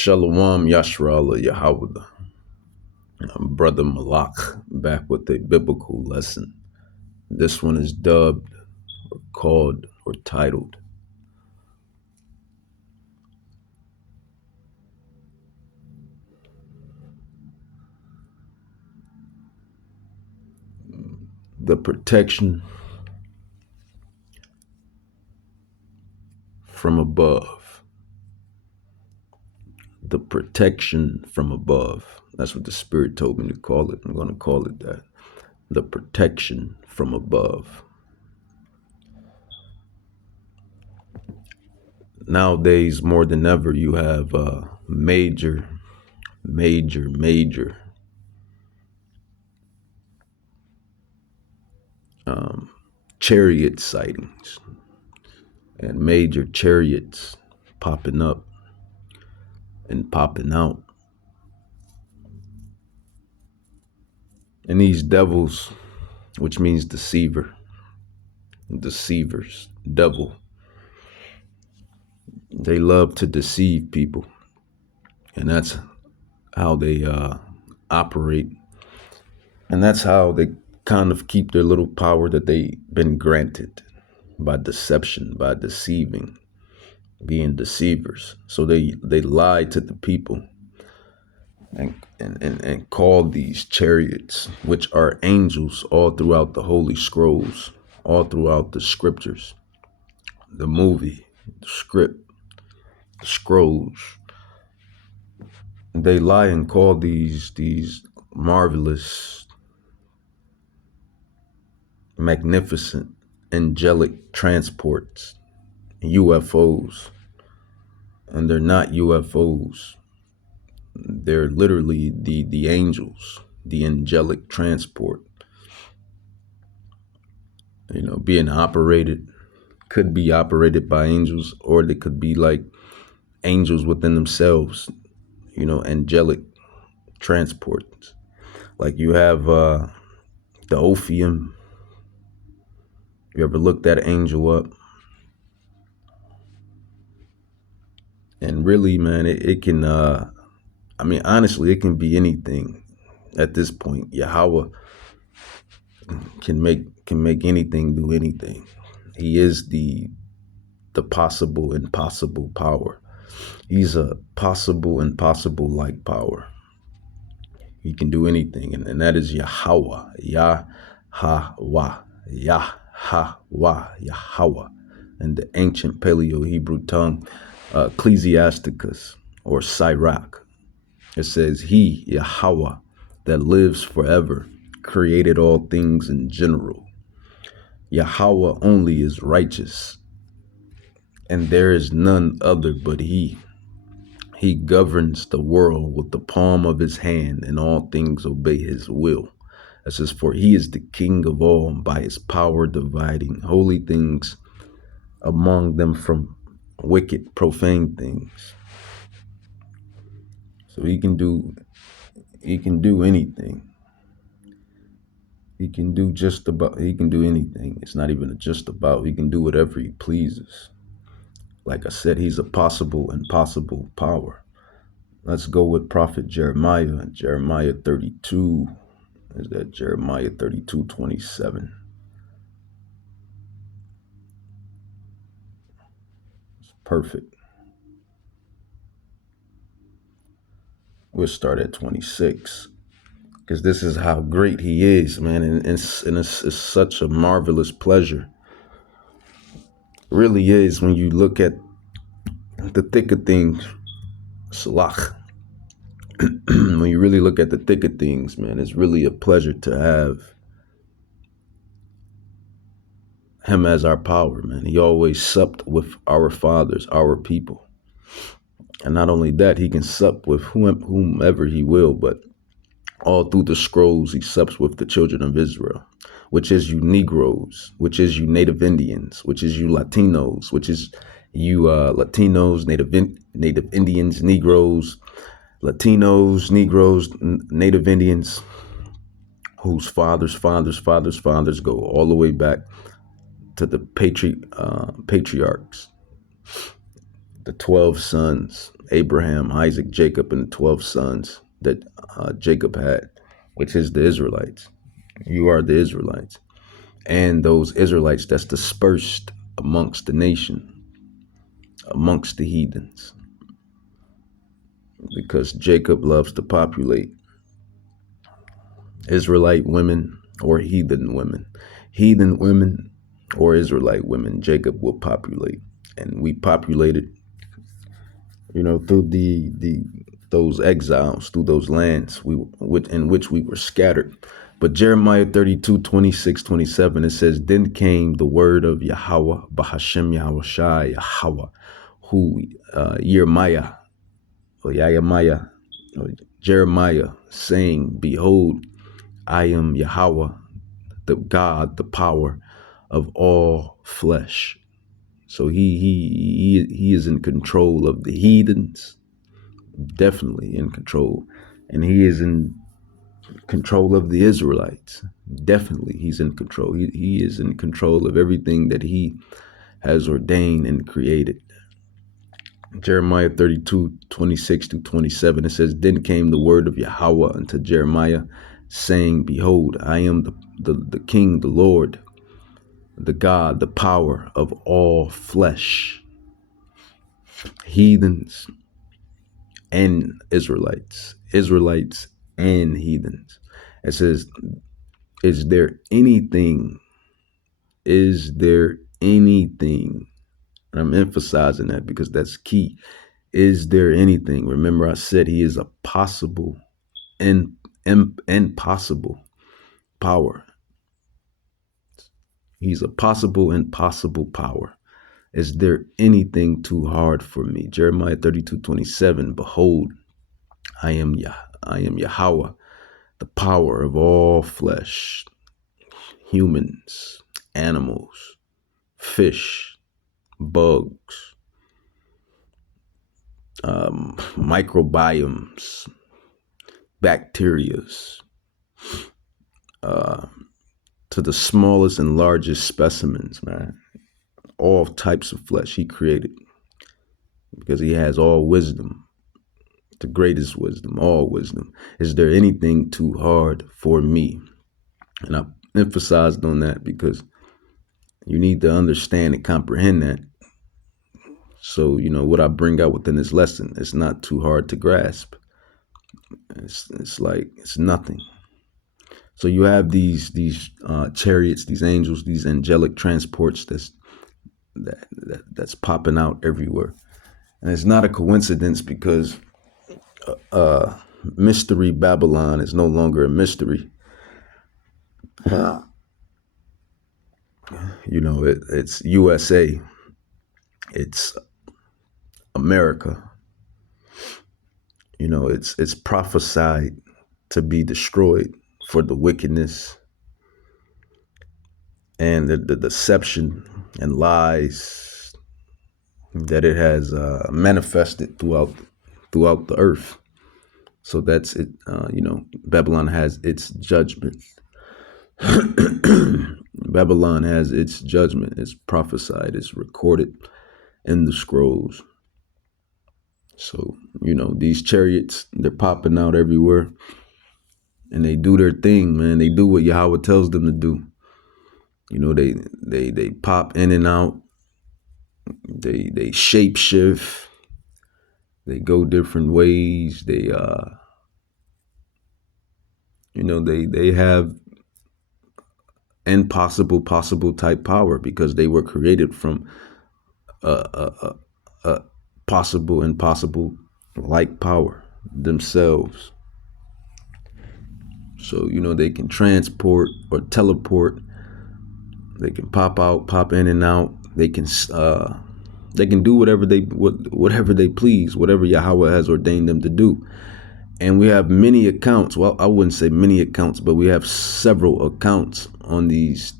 Shalom Yashrala Yahweh. Brother Malak back with a biblical lesson. This one is dubbed or called or titled The Protection from Above. The Protection from Above. That's what the Spirit told me to call it. I'm going to call it that. The Protection from Above. Nowadays, more than ever, you have major chariot sightings and major chariots popping up and popping out. And these devils, which means deceiver, deceivers, devil, they love to deceive people. And that's how they operate. And that's how they kind of keep their little power that they've been granted by deception, by deceiving, being deceivers. So they lie to the people and call these chariots, which are angels, all throughout the Holy Scrolls, all throughout the scriptures, the movie, the script, the scrolls. They lie and call these marvelous, magnificent, angelic transports, UFOs. And they're not UFOs. They're literally the angels, the angelic transport, being operated, could be operated by angels, or they could be like angels within themselves, angelic transports. Like you have the Ophium. You ever looked that angel up? And really, man, it can, honestly, it can be anything at this point. Yahweh can make anything do anything. He is the possible impossible power. He's a possible impossible like power. He can do anything, and that is Yahweh, Yahweh, Yahweh, Yahweh, in the ancient Paleo Hebrew tongue, Ecclesiasticus or Sirach. It says, He, Yahweh, that lives forever, created all things in general. Yahweh only is righteous, and there is none other but He. He governs the world with the palm of His hand, and all things obey His will. It says, for He is the King of all, by His power dividing holy things among them from wicked, profane things. So He can do anything. He can do anything. It's not even just about. He can do whatever He pleases. Like I said, He's a possible and possible power. Let's go with Prophet Jeremiah. Jeremiah 32. Is that Jeremiah 32:27? It's perfect. We'll start at 26. Because this is how great He is, man. And it's such a marvelous pleasure. It really is when you look at the thick of things. Salach. When you really look at the thick of things, man, it's really a pleasure to have Him as our power, man. He always supped with our fathers, our people. And not only that, He can sup with whomever He will, but all through the scrolls, He sups with the children of Israel, which is you Negroes, which is you Native Indians, which is you Latinos, which is you Latinos, Native Indians, Negroes, Latinos, Negroes, Native Indians, whose fathers go all the way back to the patriarchs, the 12 sons, Abraham, Isaac, Jacob, and the 12 sons that Jacob had, which is the Israelites. You are the Israelites. And those Israelites that's dispersed amongst the nation, amongst the heathens, because Jacob loves to populate Israelite women or heathen women. Heathen women or Israelite women, Jacob will populate. And we populated, through the those exiles, through those lands in which we were scattered. But Jeremiah 32:26-27, it says, then came the word of Yahweh, Bahashem Yahweh Shai, Yahweh, who Jeremiah, Jeremiah, saying, behold, I am Yahweh, the God, the power of all flesh. So he is in control of the heathens, definitely in control. And he is in control of the Israelites. Definitely he's in control. He is in control of everything that he has ordained and created. Jeremiah 32:26-27, it says, then came the word of Yahweh unto Jeremiah, saying, behold, I am the King, the Lord, the God, the power of all flesh, heathens and Israelites and heathens. It says, is there anything, and I'm emphasizing that because that's key. Is there anything? Remember, I said he is a possible and impossible power. He's a possible and possible power. Is there anything too hard for me? Jeremiah 32:27, behold, I am Yahweh, the power of all flesh, humans, animals, fish, bugs, microbiomes, bacterias, to the smallest and largest specimens, man. All types of flesh he created because he has all wisdom, the greatest wisdom, all wisdom. Is there anything too hard for me? And I emphasized on that because you need to understand and comprehend that. So, what I bring out within this lesson, it's not too hard to grasp. It's like, it's nothing. So you have these chariots, these angels, these angelic transports that's popping out everywhere. And it's not a coincidence because Mystery Babylon is no longer a mystery. It's USA. It's America. It's prophesied to be destroyed for the wickedness and the deception and lies that it has manifested throughout the earth. So that's it. Babylon has its judgment. Babylon has its judgment. It's prophesied. It's recorded in the scrolls. So, these chariots, they're popping out everywhere. And they do their thing, man. They do what Yahweh tells them to do. They pop in and out. They shape shift. They go different ways. They they have possible type power because they were created from a possible impossible like power themselves. So they can transport or teleport. They can pop out, pop in and out. They can do whatever they please, whatever Yahweh has ordained them to do. And we have many accounts. Well, I wouldn't say many accounts, but we have several accounts on these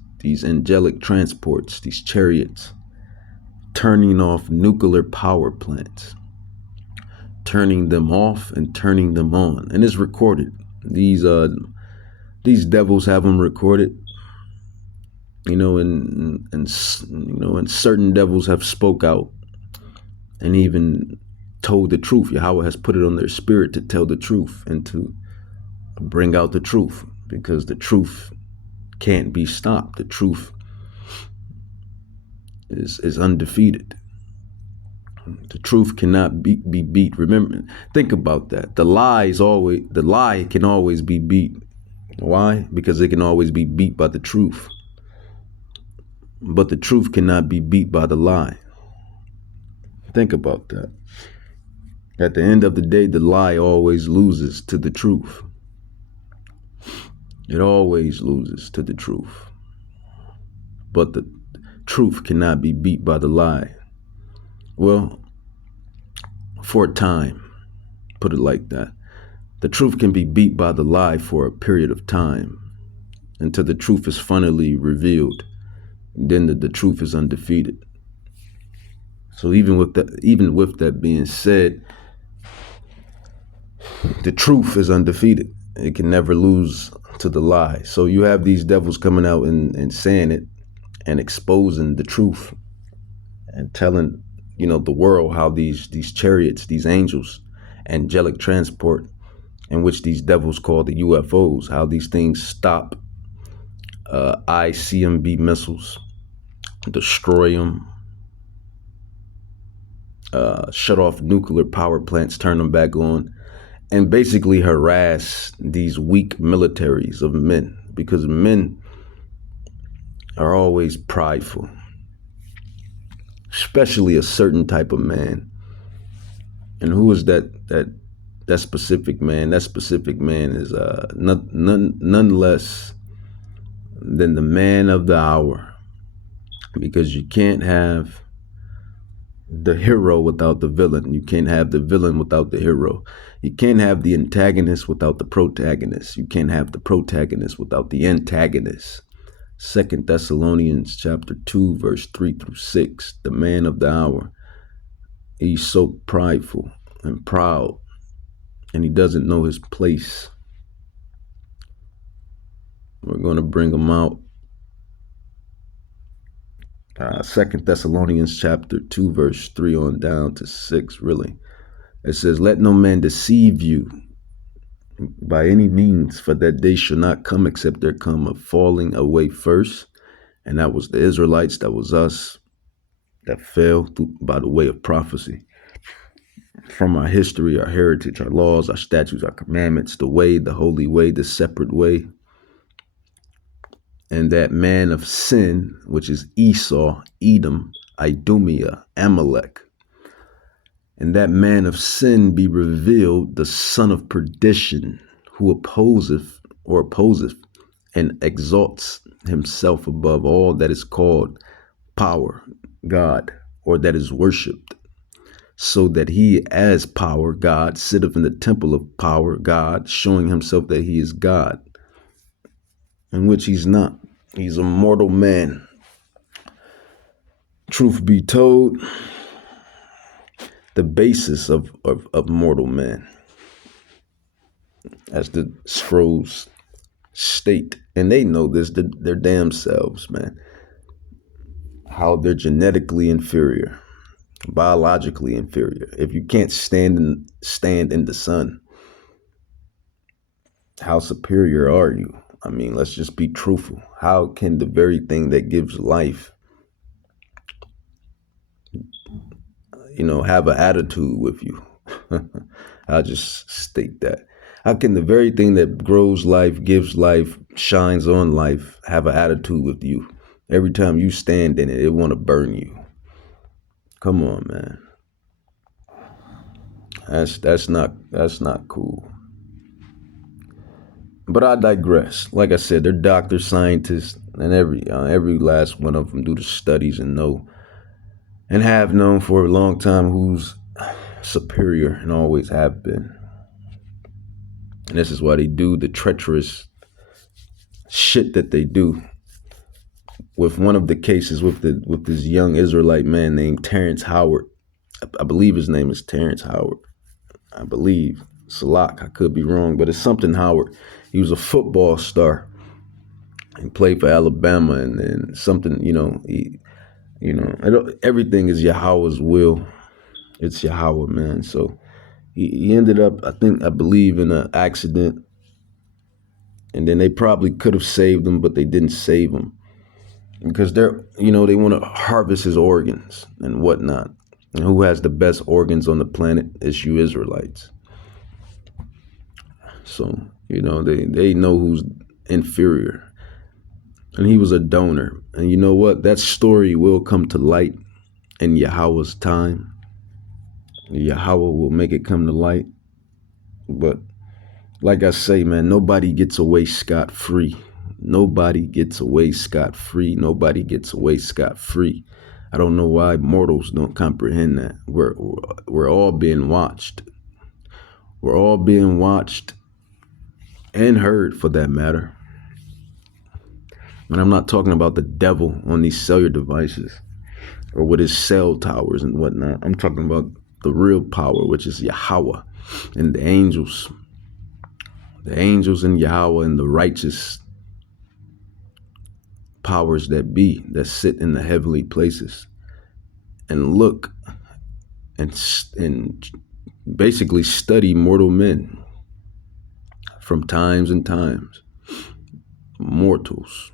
angelic transports, these chariots, turning off nuclear power plants, turning them off and turning them on. And it's recorded. These devils have them recorded. And certain devils have spoke out and even told the truth. Yahweh has put it on their spirit to tell the truth and to bring out the truth, because the truth can't be stopped. The truth is undefeated. The truth cannot be beat. Remember, think about that. The lie can always be beat. Why? Because it can always be beat by the truth. But the truth cannot be beat by the lie. Think about that. At the end of the day, the lie always loses to the truth. It always loses to the truth. But the truth cannot be beat by the lie. Well, for a time, put it like that. The truth can be beat by the lie for a period of time until the truth is finally revealed. Then the truth is undefeated. So even with that being said, the truth is undefeated. It can never lose to the lie. So you have these devils coming out and saying it and exposing the truth and telling, the world how these chariots, these angels, angelic transport, in which these devils call the UFOs, how these things stop ICMB missiles, destroy them, shut off nuclear power plants, turn them back on, and basically harass these weak militaries of men, because men are always prideful, especially a certain type of man. And who is that specific man? That specific man is none less than the man of the hour, because you can't have the hero without the villain. You can't have the villain without the hero. You can't have the antagonist without the protagonist. You can't have the protagonist without the antagonist. 2 Thessalonians chapter 2, verse 3 through 6. The man of the hour. He's so prideful and proud, and he doesn't know his place. We're going to bring him out. 2 Thessalonians chapter 2, verse 3 on down to 6, really. It says, let no man deceive you by any means, for that day shall not come except there come a falling away first. And that was the Israelites, that was us, that fell by the way of prophecy. From our history, our heritage, our laws, our statutes, our commandments, the way, the holy way, the separate way. And that man of sin, which is Esau, Edom, Idumea, Amalek. And that man of sin be revealed, the son of perdition, who opposeth and exalts himself above all that is called power, God, or that is worshipped, so that he as power, God, sitteth in the temple of power, God, showing himself that he is God, in which he's not. He's a mortal man. Truth be told, the basis of mortal man, as the scrolls state, and they know this, their damn selves, man, how they're genetically inferior, biologically inferior. If you can't stand in the sun, how superior are you? I mean, let's just be truthful. How can the very thing that gives life, have an attitude with you? I'll just state that. How can the very thing that grows life, gives life, shines on life, have an attitude with you? Every time you stand in it, it want to burn you. Come on, man. That's not cool. But I digress. Like I said, they're doctors, scientists, and every last one of them do the studies and know and have known for a long time who's superior and always have been. And this is why they do the treacherous shit that they do. With one of the cases with this young Israelite man named Terrence Howard. I believe his name is Terrence Howard. I believe. Salak, I could be wrong, but it's something Howard. He was a football star and played for Alabama, and then something, everything is Yahweh's will. It's Yahweh, man. So he ended up, I believe, in an accident, and then they probably could have saved him, but they didn't save him because they want to harvest his organs and whatnot. And who has the best organs on the planet? It's you Israelites. So, they know who's inferior. And he was a donor. And you know what? That story will come to light in Yahweh's time. Yahweh will make it come to light. But like I say, man, nobody gets away scot-free. Nobody gets away scot-free. Nobody gets away scot-free. I don't know why mortals don't comprehend that. We're all being watched. We're all being watched and heard, for that matter. And I'm not talking about the devil on these cellular devices or with his cell towers and whatnot. I'm talking about the real power, which is Yahweh and the angels. The angels and Yahweh and the righteous powers that be that sit in the heavenly places and look and basically study mortal men from times and times. Mortals.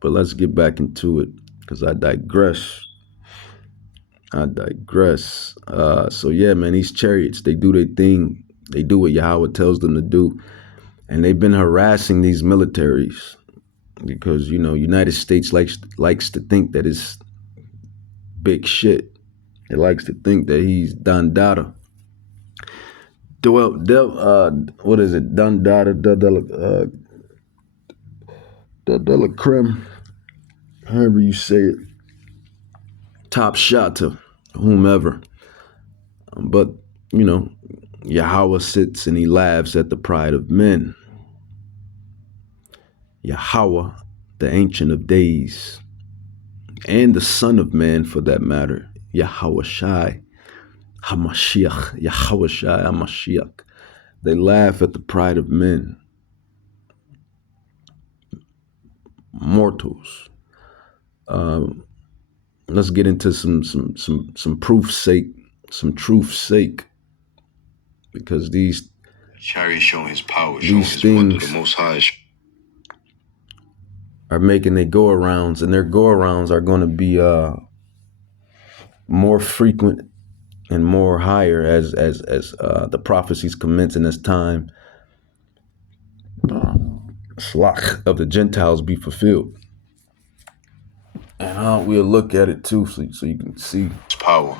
But let's get back into it because I digress. So yeah, man, these chariots, they do their thing. They do what Yahweh tells them to do. And they've been harassing these militaries because, United States likes to think that it's big shit. It likes to think that he's Don Dada. What is it? Don Dada, the creme, however you say it. Top shot to whomever. But, Yahweh sits and he laughs at the pride of men. Yahweh, the Ancient of Days, and the Son of Man, for that matter, Yahweh Shai, Hamashiach, Yahweh Shai, Hamashiach. They laugh at the pride of men. Mortals. Let's get into some proof's sake, some truth's sake, because these Shari showing his power, showing his wonder, the Most High are making their go-arounds, and their go-arounds are going to be more frequent and more higher as the prophecies commence in this time slach of the Gentiles be fulfilled. And we'll look at it too, so you can see his power.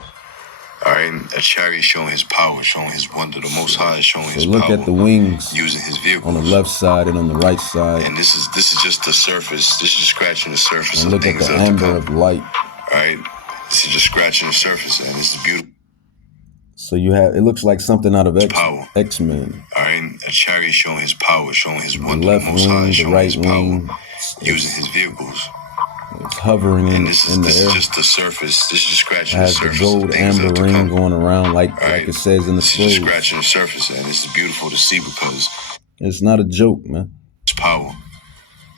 All right, a chariot showing his power, showing his wonder. The Most High is showing his look power. At the wings using his vehicles on the left side and on the right side. And this is just the surface. This is just scratching the surface and of things. Look at the amber of light. All right, this is just scratching the surface, and this is beautiful. So it looks like something out of X-Men. All right, a chariot showing his power, showing his wonder. The left the Most High wing, showing the right his power, wing, using his vehicles. It's hovering in the air. This is just the surface. This is just scratching the surface. It has the gold amber ring going around like it says in the scrolls. This is just scratching the surface, and this is beautiful to see because it's not a joke, man. It's power.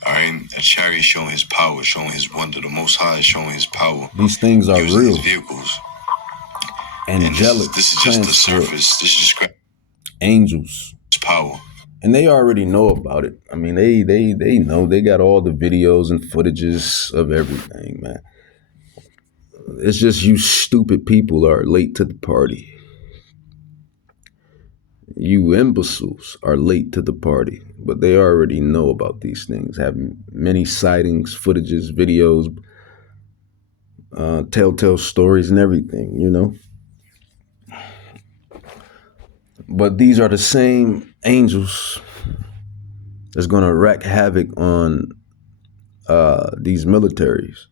All right, a chariot showing his power, showing his wonder. The Most High is showing his power. These things are using real. His vehicles. Angelic this is Transport. Just the surface. This is just angels. It's power. And they already know about it. I mean, they know. They got all the videos and footages of everything, man. It's just you stupid people are late to the party. You imbeciles are late to the party. But they already know about these things. Have many sightings, footages, videos, telltale stories and everything, But these are the same angels that's going to wreak havoc on these militaries,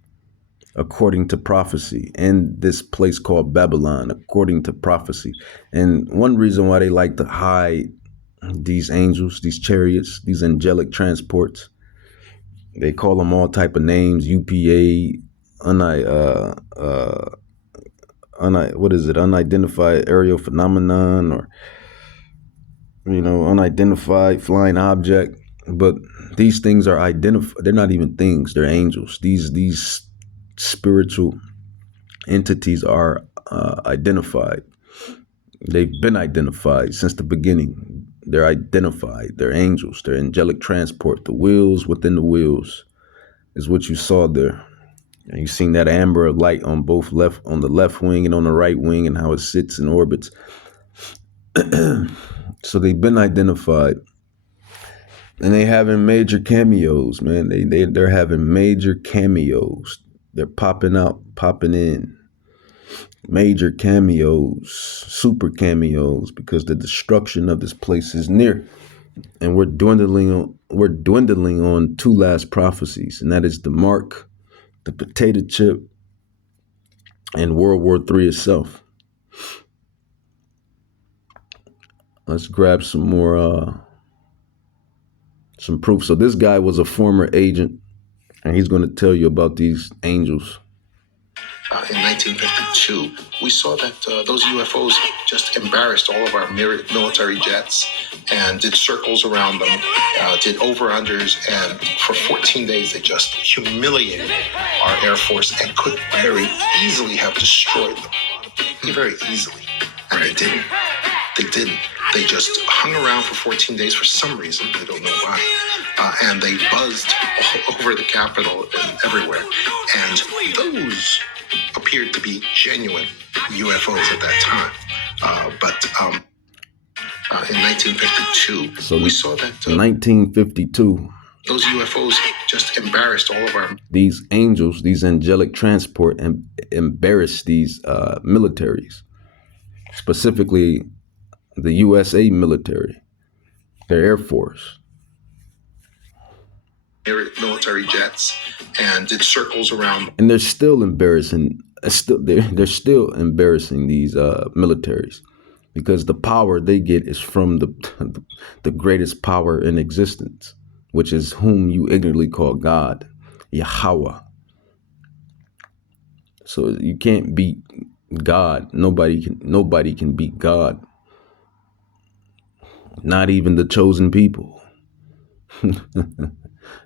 according to prophecy, in this place called Babylon, according to prophecy. And one reason why they like to hide these angels, these chariots, these angelic transports, they call them all type of names, UPA, unidentified aerial phenomenon, or unidentified flying object. But these things are identified. They're not even things. They're angels. These spiritual entities are identified. They've been identified since the beginning. They're identified. They're angels. They're angelic transport. The wheels within the wheels is what you saw there. And you seen that amber light on both left, on the left wing and on the right wing, and how it sits in orbits. So they've been identified, and they having major cameos, man. They're having major cameos. They're popping out, popping in. Major cameos, super cameos, because the destruction of this place is near, and we're dwindling on two last prophecies, and that is the mark, the potato chip, and World War III itself. Let's grab some more some proof. So this guy was a former agent, and he's going to tell you about these angels. In 1952, we saw that those UFOs just embarrassed all of our military jets and did circles around them, did over-unders, and for 14 days they just humiliated our Air Force and could very easily have destroyed them. Very easily. And they didn't. They didn't. They just hung around for 14 days for some reason. They don't know why. And they buzzed all over the Capitol and everywhere. And those appeared to be genuine UFOs at that time. But in 1952, So we saw that 1952, those UFOs just embarrassed all of our... these angels, these angelic transport, embarrassed these militaries, specifically the USA military, their Air Force. military jets and did circles around. And they're still embarrassing. They're still embarrassing these militaries, because the power they get is from the greatest power in existence, which is whom you ignorantly call God, Yahweh. So you can't beat God. Nobody can beat God. Not even the chosen people.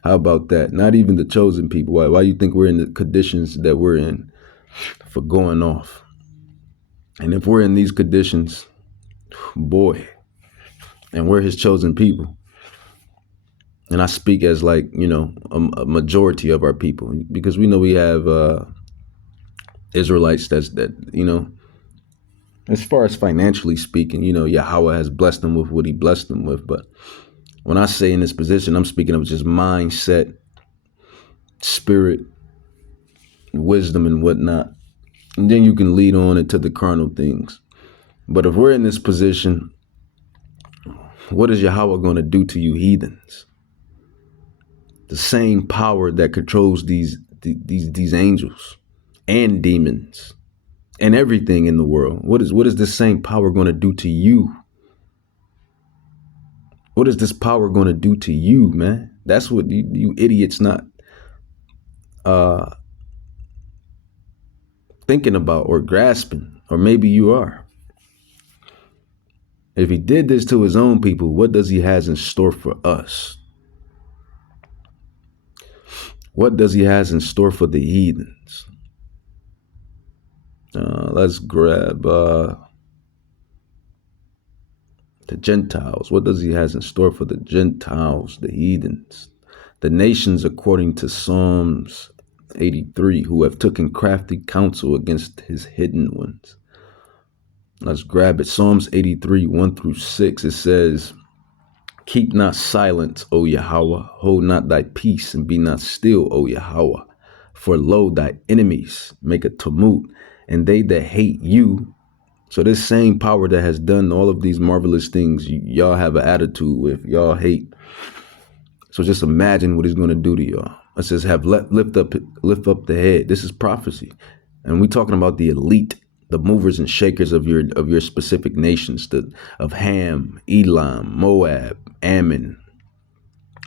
How about that? Not even the chosen people. Why you think we're in the conditions that we're in for going off? And if we're in these conditions, boy, and we're his chosen people, and I speak as like, a majority of our people, because we know we have Israelites that as far as financially speaking, Yahweh has blessed them with what he blessed them with. But when I say in this position, I'm speaking of just mindset, spirit, wisdom, and whatnot. And then you can lead on into the carnal things. But if we're in this position, what is Yahweh going to do to you heathens? The same power that controls these angels and demons and everything in the world. What is this same power going to do to you? What is this power going to do to you, man? That's what you idiots not thinking about or grasping, or maybe you are. If he did this to his own people, what does he has in store for us? What does he has in store for the heathens? Let's grab the Gentiles. What does he has in store for the Gentiles, the heathens, the nations, according to Psalms 83, who have taken crafty counsel against his hidden ones? Let's grab it. Psalms 83, 1-6. It says, "Keep not silence, O Yahweh. Hold not thy peace, and be not still, O Yahweh. For lo, thy enemies make a tumult, and they that hate you." So this same power that has done all of these marvelous things, y'all have an attitude with, y'all hate. So just imagine what he's going to do to y'all. It says, lift up the head. This is prophecy. And we're talking about the elite, the movers and shakers of your specific nations, of Ham, Elam, Moab, Ammon,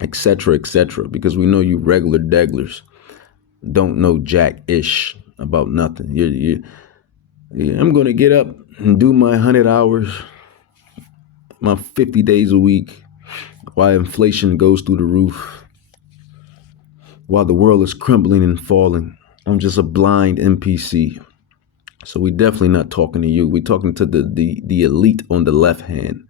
etc., etc. Because we know you regular degglers don't know jack-ish about nothing. I'm going to get up and do my 100 hours, my 50 days a week, while inflation goes through the roof, while the world is crumbling and falling. I'm just a blind NPC. So we definitely not talking to you. We talking to the elite on the left hand,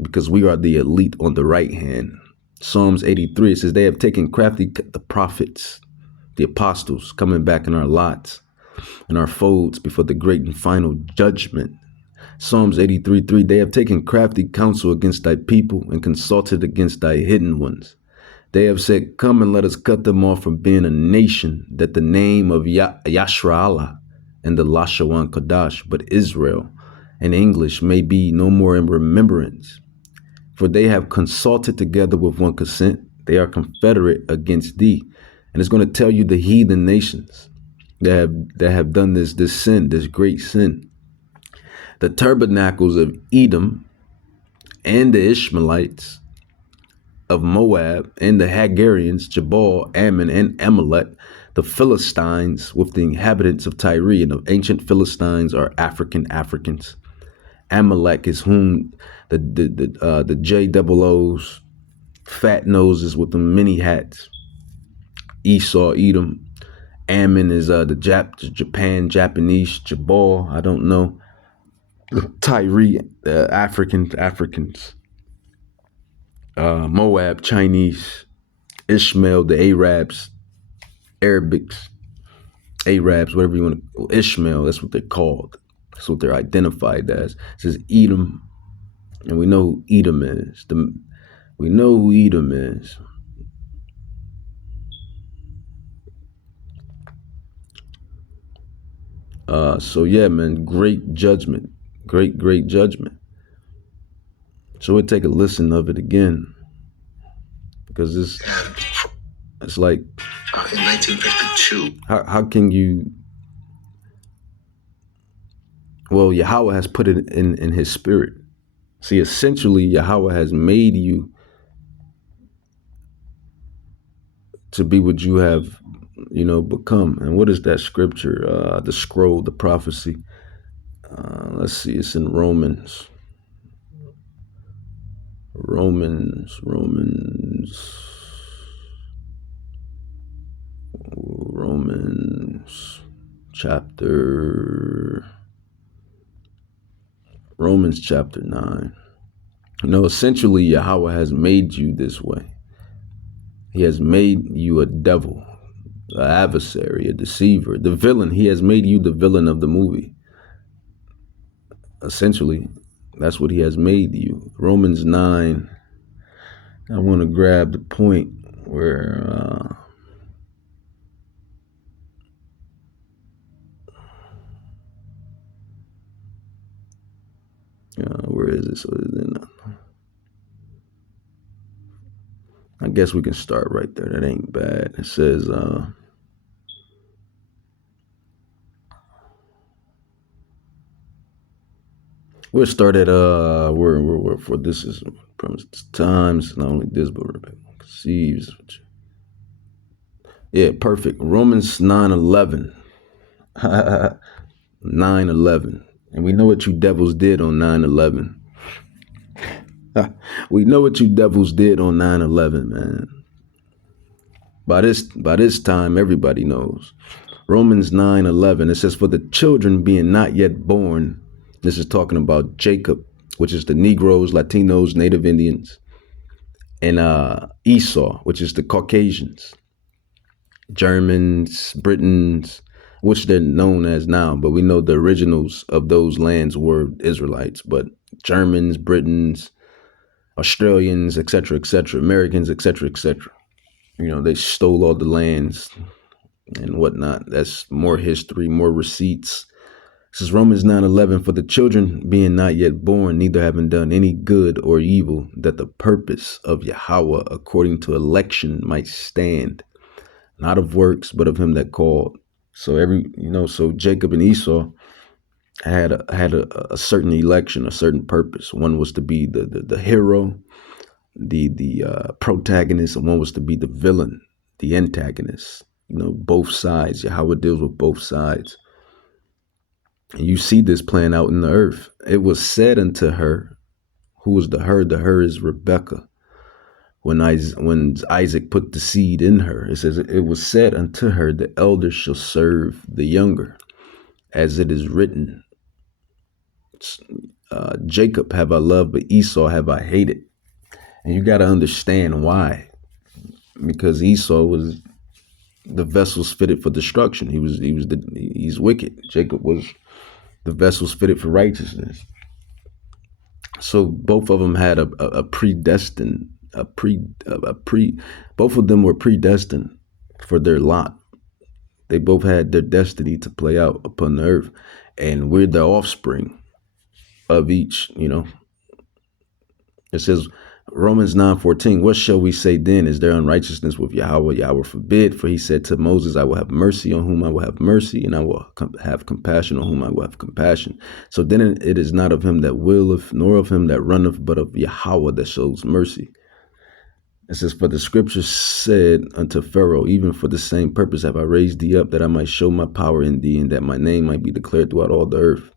because we are the elite on the right hand. Psalms 83, it says, they have taken crafty the prophets, the apostles, coming back in our lots and our folds before the great and final judgment. Psalms 83:3, they have taken crafty counsel against thy people and consulted against thy hidden ones. They have said, come and let us cut them off from being a nation, that the name of Yashra'Allah and the Lashawan Kadash, but Israel in English, may be no more in remembrance. For they have consulted together with one consent. They are confederate against thee. And it's going to tell you the heathen nations that have done this sin, this great sin. The tabernacles of Edom and the Ishmaelites of Moab and the Hagarians, Jabal, Ammon, and Amalek, the Philistines with the inhabitants of Tyre, and the ancient Philistines are Africans. Amalek is whom the J double O's, fat noses with the mini hats. Esau, Edom. Ammon is the Japanese. Jabal, I don't know. Tyre, Africans. Moab, Chinese. Ishmael, the Arabics, whatever you want to. Ishmael, that's what they're called. That's what they're identified as. It says Edom, and we know who Edom is. We know who Edom is. So yeah, man, great judgment, great judgment. So we'll take a listen of it again, because it's like, in 1952. How can you? Well, Yahweh has put it in His spirit. See, essentially, Yahweh has made you to be what you have, become. And what is that scripture? The scroll, the prophecy. Let's see. It's in Romans. Romans chapter Romans chapter 9. Essentially, Yahweh has made you this way. He has made you a devil, an adversary, a deceiver, the villain. He has made you the villain of the movie. Essentially, that's what He has made you. Romans 9. I want to grab the point where where is it? So I guess we can start right there. That ain't bad. It says, we'll start at where for this is promise times, not only this, but Rebecca conceives. Yeah, perfect. Romans 9:11. 9:11. And we know what you devils did on 9/11. We know what you devils did on 9/11, man. By this time, everybody knows. Romans 9:11. It says, for the children being not yet born. This is talking about Jacob, which is the Negroes, Latinos, Native Indians, and Esau, which is the Caucasians, Germans, Britons, which they're known as now, but we know the originals of those lands were Israelites, but Germans, Britons, Australians, etc., Americans, etc., they stole all the lands and whatnot. That's more history, more receipts. This is Romans 9:11. For the children being not yet born, neither having done any good or evil, that the purpose of Yahweh according to election might stand, not of works, but of Him that called. So so Jacob and Esau had a certain election, a certain purpose. One was to be the hero, the protagonist, and one was to be the villain, the antagonist. Both sides. Yahweh deals with both sides. And you see this playing out in the earth. It was said unto her, who was the her? The her is Rebecca, when Isaac put the seed in her. It says, it was said unto her, the elder shall serve the younger, as it is written, Jacob have I loved, but Esau have I hated. And you got to understand why. Because Esau was the vessels fitted for destruction. He's wicked. Jacob was the vessels fitted for righteousness. So both of them had a predestined, both of them were predestined for their lot. They both had their destiny to play out upon the earth, and we're the offspring of each. It says, Romans 9:14, what shall we say then? Is there unrighteousness with Yahweh? Yahweh forbid. For he said to Moses, I will have mercy on whom I will have mercy, and I will have compassion on whom I will have compassion. So then it is not of him that willeth, nor of him that runneth, but of Yahweh that shows mercy. It says, for the scripture said unto Pharaoh, even for the same purpose have I raised thee up, that I might show my power in thee, and that my name might be declared throughout all the earth.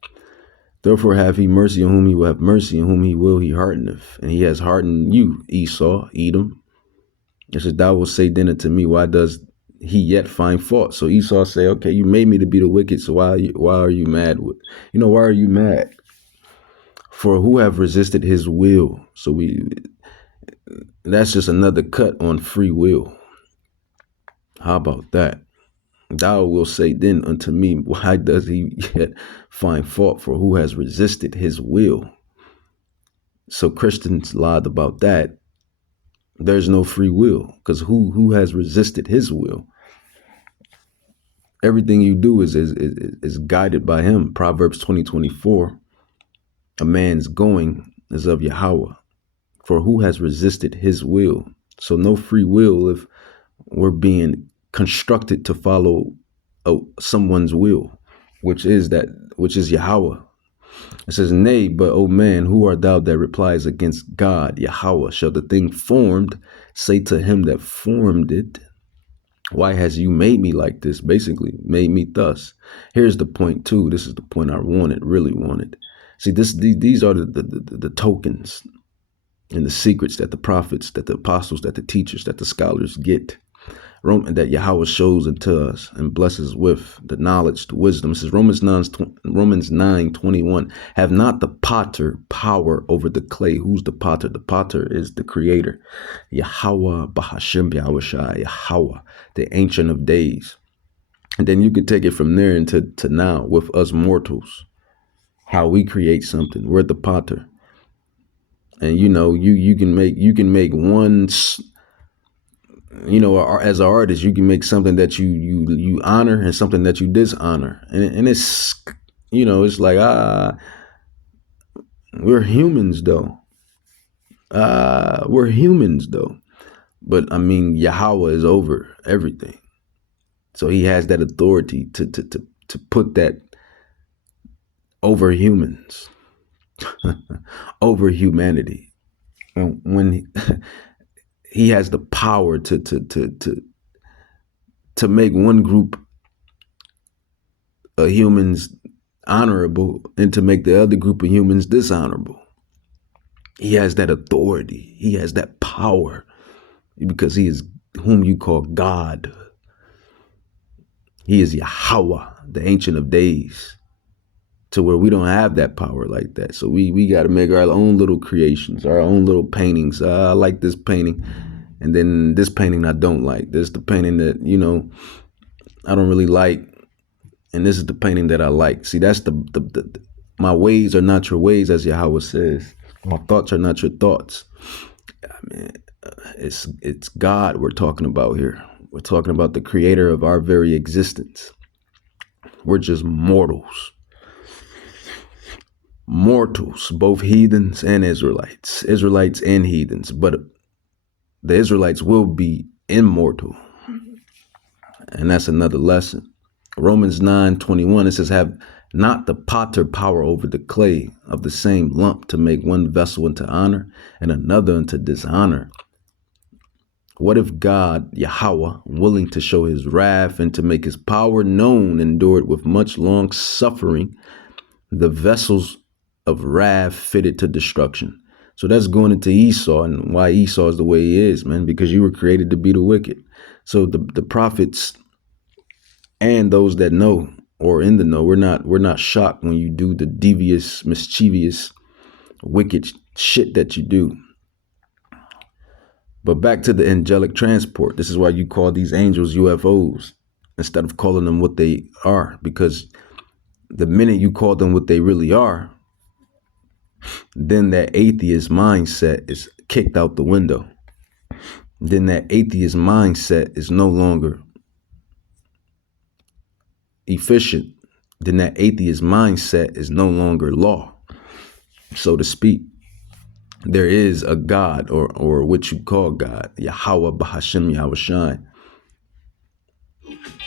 Therefore have he mercy on whom he will have mercy, and whom he will he hardeneth. And he has hardened you, Esau, Edom. It says, thou wilt say then unto me, why does he yet find fault? So Esau say, okay, you made me to be the wicked, so why are you mad? Why are you mad? For who have resisted his will? So that's just another cut on free will. How about that? Thou wilt say then unto me, why does he yet find fault? For who has resisted his will? So Christians lied about that. There's no free will, because who has resisted his will? Everything you do is guided by him. Proverbs 20:24, a man's going is of Yahweh. For who has resisted his will? So no free will if we're being constructed to follow someone's will, which is Yahweh. It says, nay, but O man, who art thou that replies against God, Yahweh? Shall the thing formed say to him that formed it, why has you made me like this? Basically, made me thus. Here's the point too. This is the point I really wanted. See, these are the tokens and the secrets that the prophets, that the apostles, that the teachers, that the scholars get. That Yahweh shows unto us and blesses with the knowledge, the wisdom. It says Romans 9:21. Have not the potter power over the clay? Who's the potter? The potter is the creator. Yahweh Bahashem Yahushua, Yahweh, the Ancient of Days. And then you can take it from there into now with us mortals. How we create something. We're the potter. And you can make one. As an artist, you can make something that you honor and something that you dishonor, and it's it's like we're humans though. But I mean, Yahweh is over everything, so he has that authority to put that over humans, over humanity, and when he has the power to make one group of humans honorable and to make the other group of humans dishonorable. He has that authority. He has that power because he is whom you call God. He is Yahweh, the Ancient of Days, to where we don't have that power like that. So we got to make our own little creations, our own little paintings. I like this painting, and then this painting I don't like. This is the painting that, I don't really like, and this is the painting that I like. See, that's the my ways are not your ways, as Yahweh says. My thoughts are not your thoughts. I mean, it's God we're talking about here. We're talking about the creator of our very existence. We're just mortals. Mortals, both heathens and Israelites and heathens, but the Israelites will be immortal. And that's another lesson. Romans 9:21, it says, have not the potter power over the clay of the same lump to make one vessel into honor and another into dishonor? What if God, Yahweh, willing to show his wrath and to make his power known, endured with much long suffering the vessels of wrath fitted to destruction? So that's going into Esau and why Esau is the way he is, man, because you were created to be the wicked. So the prophets and those that know or in the know, we're not shocked when you do the devious, mischievous, wicked shit that you do. But back to the angelic transport. This is why you call these angels UFOs instead of calling them what they are, because the minute you call them what they really are, then that atheist mindset is kicked out the window. Then that atheist mindset is no longer efficient. Then that atheist mindset is no longer law, so to speak. There is a God, or what you call God, Yahweh Bahashim Yahushai.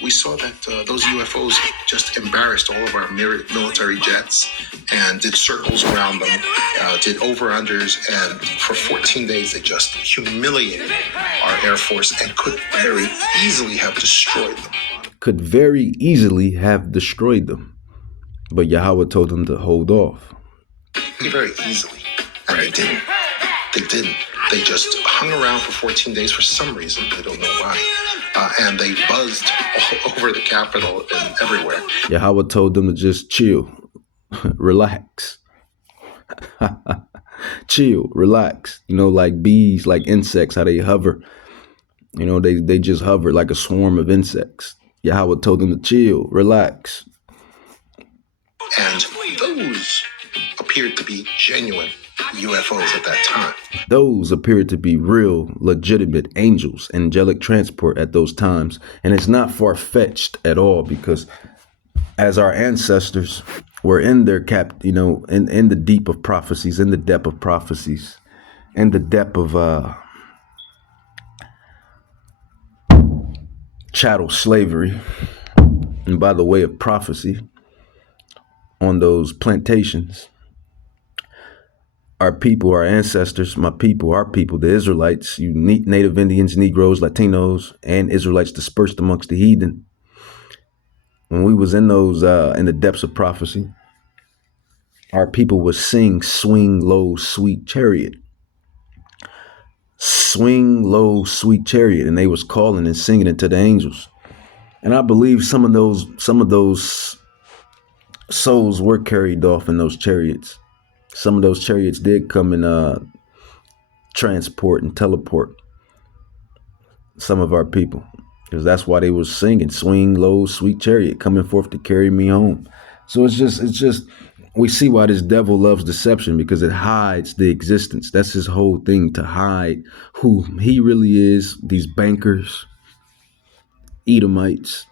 We saw that those UFOs just embarrassed all of our military jets and did circles around them, did over-unders, and for 14 days they just humiliated our Air Force and could very easily have destroyed them. Could very easily have destroyed them. But Yahweh told them to hold off. Very easily. And they didn't. They didn't. They just hung around for 14 days for some reason. They don't know why. And they buzzed all over the Capitol and everywhere. Yahweh told them to just chill, relax. Chill, relax. You know, like bees, like insects, how they hover. You know, they just hover like a swarm of insects. Yahweh told them to chill, relax. And those appeared to be genuine UFOs at that time. Those appeared to be real, legitimate angels, angelic transport at those times. And it's not far-fetched at all, because as our ancestors were in their in the deep of prophecies, in the depth of prophecies, in the depth of chattel slavery, and by the way of prophecy on those plantations, our people, our ancestors, my people, our people, the Israelites, you Native Indians, Negroes, Latinos, and Israelites dispersed amongst the heathen. When we was in those, in the depths of prophecy, our people would sing, swing low, sweet chariot. Swing low, sweet chariot. And they was calling and singing it to the angels. And I believe some of those souls were carried off in those chariots. Some of those chariots did come and transport and teleport some of our people, because that's why they was singing, swing low, sweet chariot, coming forth to carry me home. So it's just we see why this devil loves deception, because it hides the existence. That's his whole thing, to hide who he really is. These bankers, Edomites,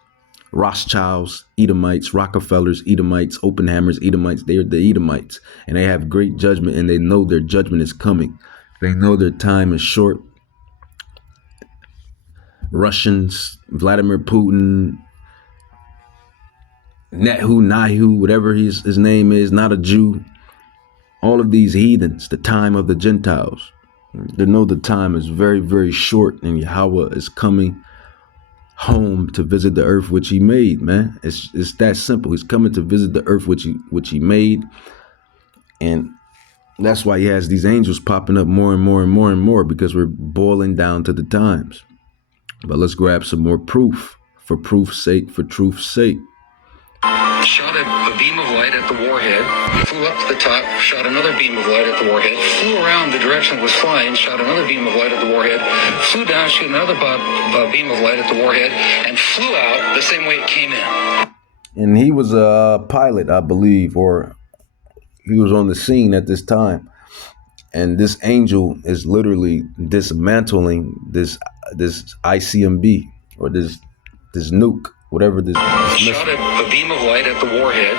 Rothschilds, Edomites, Rockefellers, Edomites, Oppenheimers, Edomites, they're the Edomites, and they have great judgment, and they know their judgment is coming. They know their time is short. Russians, Vladimir Putin, Netanyahu, whatever his name is, not a Jew. All of these heathens, the time of the Gentiles. They know the time is very, very short, and Yahweh is coming home to visit the earth which he made, man. It's that simple. He's coming to visit the earth which he made. And that's why he has these angels popping up more and more and more and more, because we're boiling down to the times. But let's grab some more proof, for proof's sake, for truth's sake. Shot a beam of light at the warhead, flew up to the top, shot another beam of light at the warhead, flew around the direction it was flying, shot another beam of light at the warhead, flew down, shot another beam of light at the warhead, and flew out the same way it came in. And he was a pilot, I believe, or he was on the scene at this time. And this angel is literally dismantling this ICMB, or this nuke, whatever this shot a beam of light at the warhead.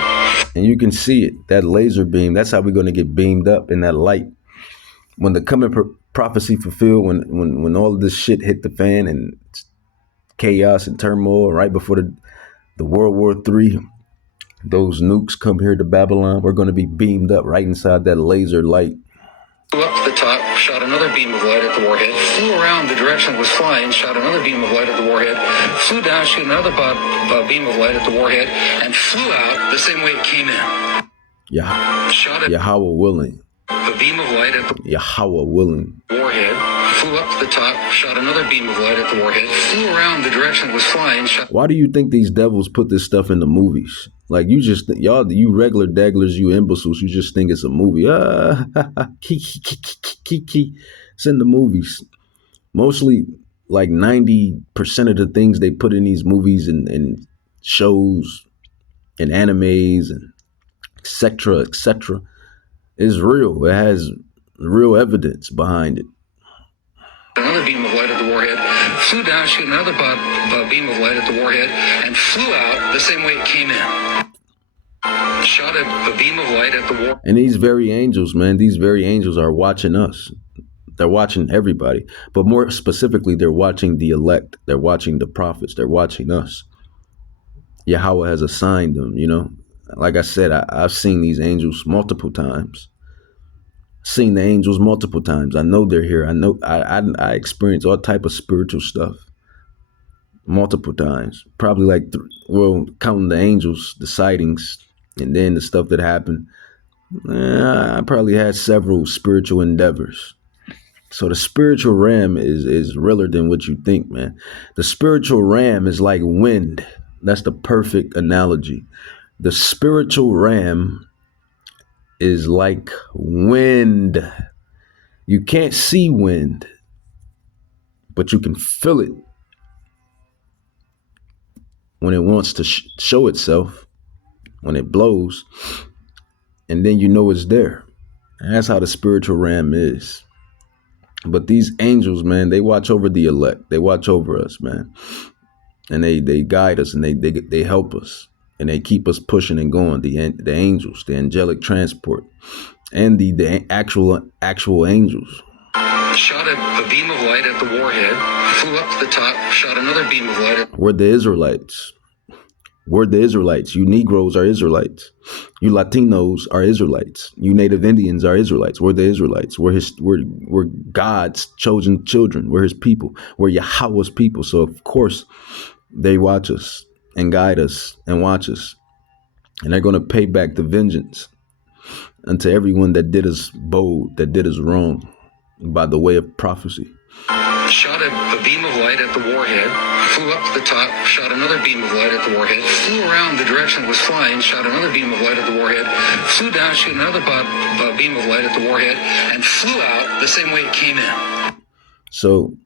And you can see it, that laser beam. That's how we're going to get beamed up in that light. When the coming prophecy fulfilled, when all of this shit hit the fan and chaos and turmoil right before the World War III, those nukes come here to Babylon, we're going to be beamed up right inside that laser light. Flew up to the top, shot another beam of light at the warhead, flew around the direction it was flying, shot another beam of light at the warhead, flew down, shot another beam of light at the warhead, and flew out the same way it came in. Yahweh willing. A beam of light at the Yahweh willing. warhead, flew up to the top, shot another beam of light at the warhead, flew around the direction it was flying, shot. Why do you think these devils put this stuff in the movies? Like you just y'all, you regular dagglers, you imbeciles, you just think it's a movie. Kiki. It's in the movies. Mostly, like 90% of the things they put in these movies and shows and animes and etc. is real. It has real evidence behind it. Another beam of light at the warhead, flew down, shoot another beam of light at the warhead, and flew out the same way it came in. Shot a beam of light at the warhead. And these very angels, man, these very angels are watching us. They're watching everybody. But more specifically, they're watching the elect. They're watching the prophets. They're watching us. Yahweh has assigned them, you know. Like I said, I've seen these angels multiple times. Seen the angels multiple times. I know they're here. I know I experience all type of spiritual stuff multiple times. Probably like, counting the angels, the sightings, and then the stuff that happened. I probably had several spiritual endeavors. So the spiritual realm is realer than what you think, man. The spiritual realm is like wind. That's the perfect analogy. The spiritual realm is like wind. You can't see wind, but you can feel it when it wants to show itself, when it blows, and then you know it's there. And that's how the spiritual realm is. But these angels, man, they watch over the elect. They watch over us, man. And they guide us and they help us. And they keep us pushing and going. The angels, the angelic transport, and the actual angels. Shot a beam of light at the warhead, flew up to the top, shot another beam of light at. We're the Israelites. We're the Israelites. You Negroes are Israelites. You Latinos are Israelites. You Native Indians are Israelites. We're the Israelites. We're God's chosen children. We're his people. We're Yahweh's people. So of course they watch us and guide us and watch us. And they're going to pay back the vengeance unto everyone that did us bold, that did us wrong by the way of prophecy. Shot a beam of light at the warhead, flew up to the top, shot another beam of light at the warhead, flew around the direction it was flying, shot another beam of light at the warhead, flew down, shoot another beam of light at the warhead, and flew out the same way it came in. So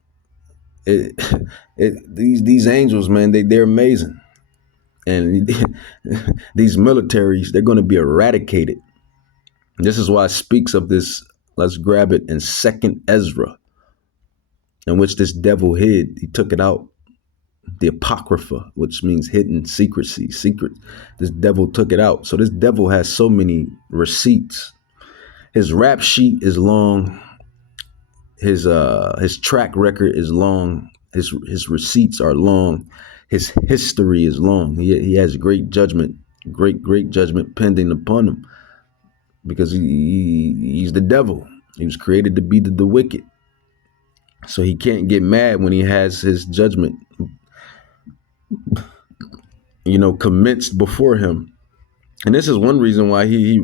these angels, man, they're amazing. And these militaries, they're going to be eradicated. This is why it speaks of this. Let's grab it in 2nd Ezra, in which this devil hid. He took it out. The Apocrypha, which means hidden secrecy, secret. This devil took it out. So this devil has so many receipts. His rap sheet is long. His track record is long. His receipts are long. His history is long. He has great judgment pending upon him, because he's the devil. He was created to be the wicked. So he can't get mad when he has his judgment, commenced before him. And this is one reason why he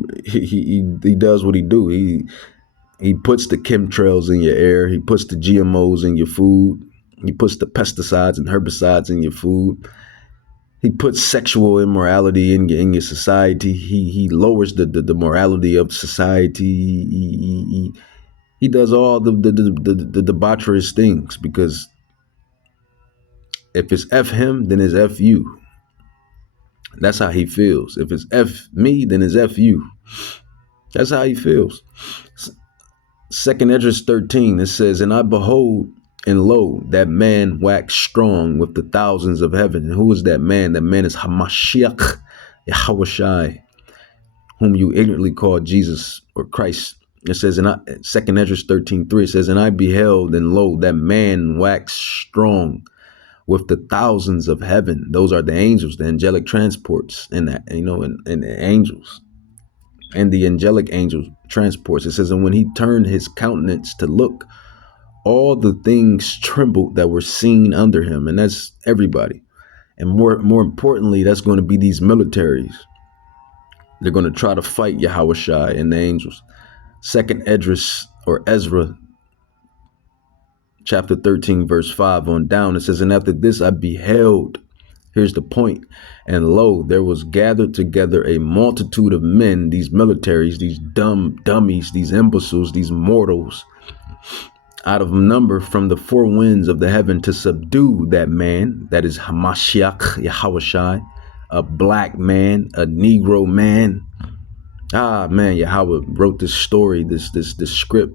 does what he do. He puts the chemtrails in your air. He puts the GMOs in your food. He puts the pesticides and herbicides in your food. He puts sexual immorality in your society. He lowers the morality of society. He does all the debaucherous things, because if it's F him, then it's F you. That's how he feels. If it's F me, then it's F you. That's how he feels. 2nd Ezra 13, it says, "And I behold, and lo, that man waxed strong with the thousands of heaven." And who is that man? That man is Hamashiach, Yahushai, whom you ignorantly call Jesus or Christ. It says in 2nd Ezra 13:3, it says, "And I beheld, and lo, that man waxed strong with the thousands of heaven." Those are the angels, the angelic transports, and that, and the angels. And the angelic angel transports. It says, "And when he turned his countenance to look, all the things trembled that were seen under him." And that's everybody. And more importantly, that's going to be these militaries. They're going to try to fight Yahushai and the angels. Second Esdras or Ezra chapter 13, verse 5 on down. It says, and after this I beheld, here's the point, and lo, there was gathered together a multitude of men, these militaries, these dummies, these imbeciles, these mortals, out of number from the four winds of the heaven to subdue that man, that is Hamashiach, Yahushai, a black man, a Negro man. Ah, man, Yahweh wrote this story, this script.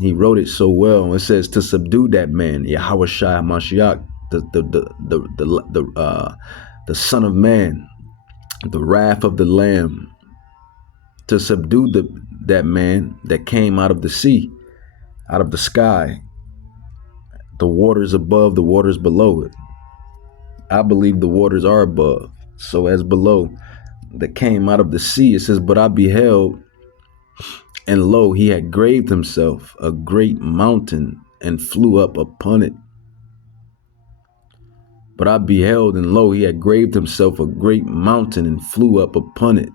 He wrote it so well. It says to subdue that man, Yahweh Shai Mashiach, the Son of Man, the wrath of the Lamb, to subdue that man that came out of the sea, out of the sky, the waters above, the waters below it. I believe the waters are above, so as below, that came out of the sea. It says, but I beheld, and lo, he had graved himself a great mountain and flew up upon it. But I beheld, and lo, he had graved himself a great mountain and flew up upon it.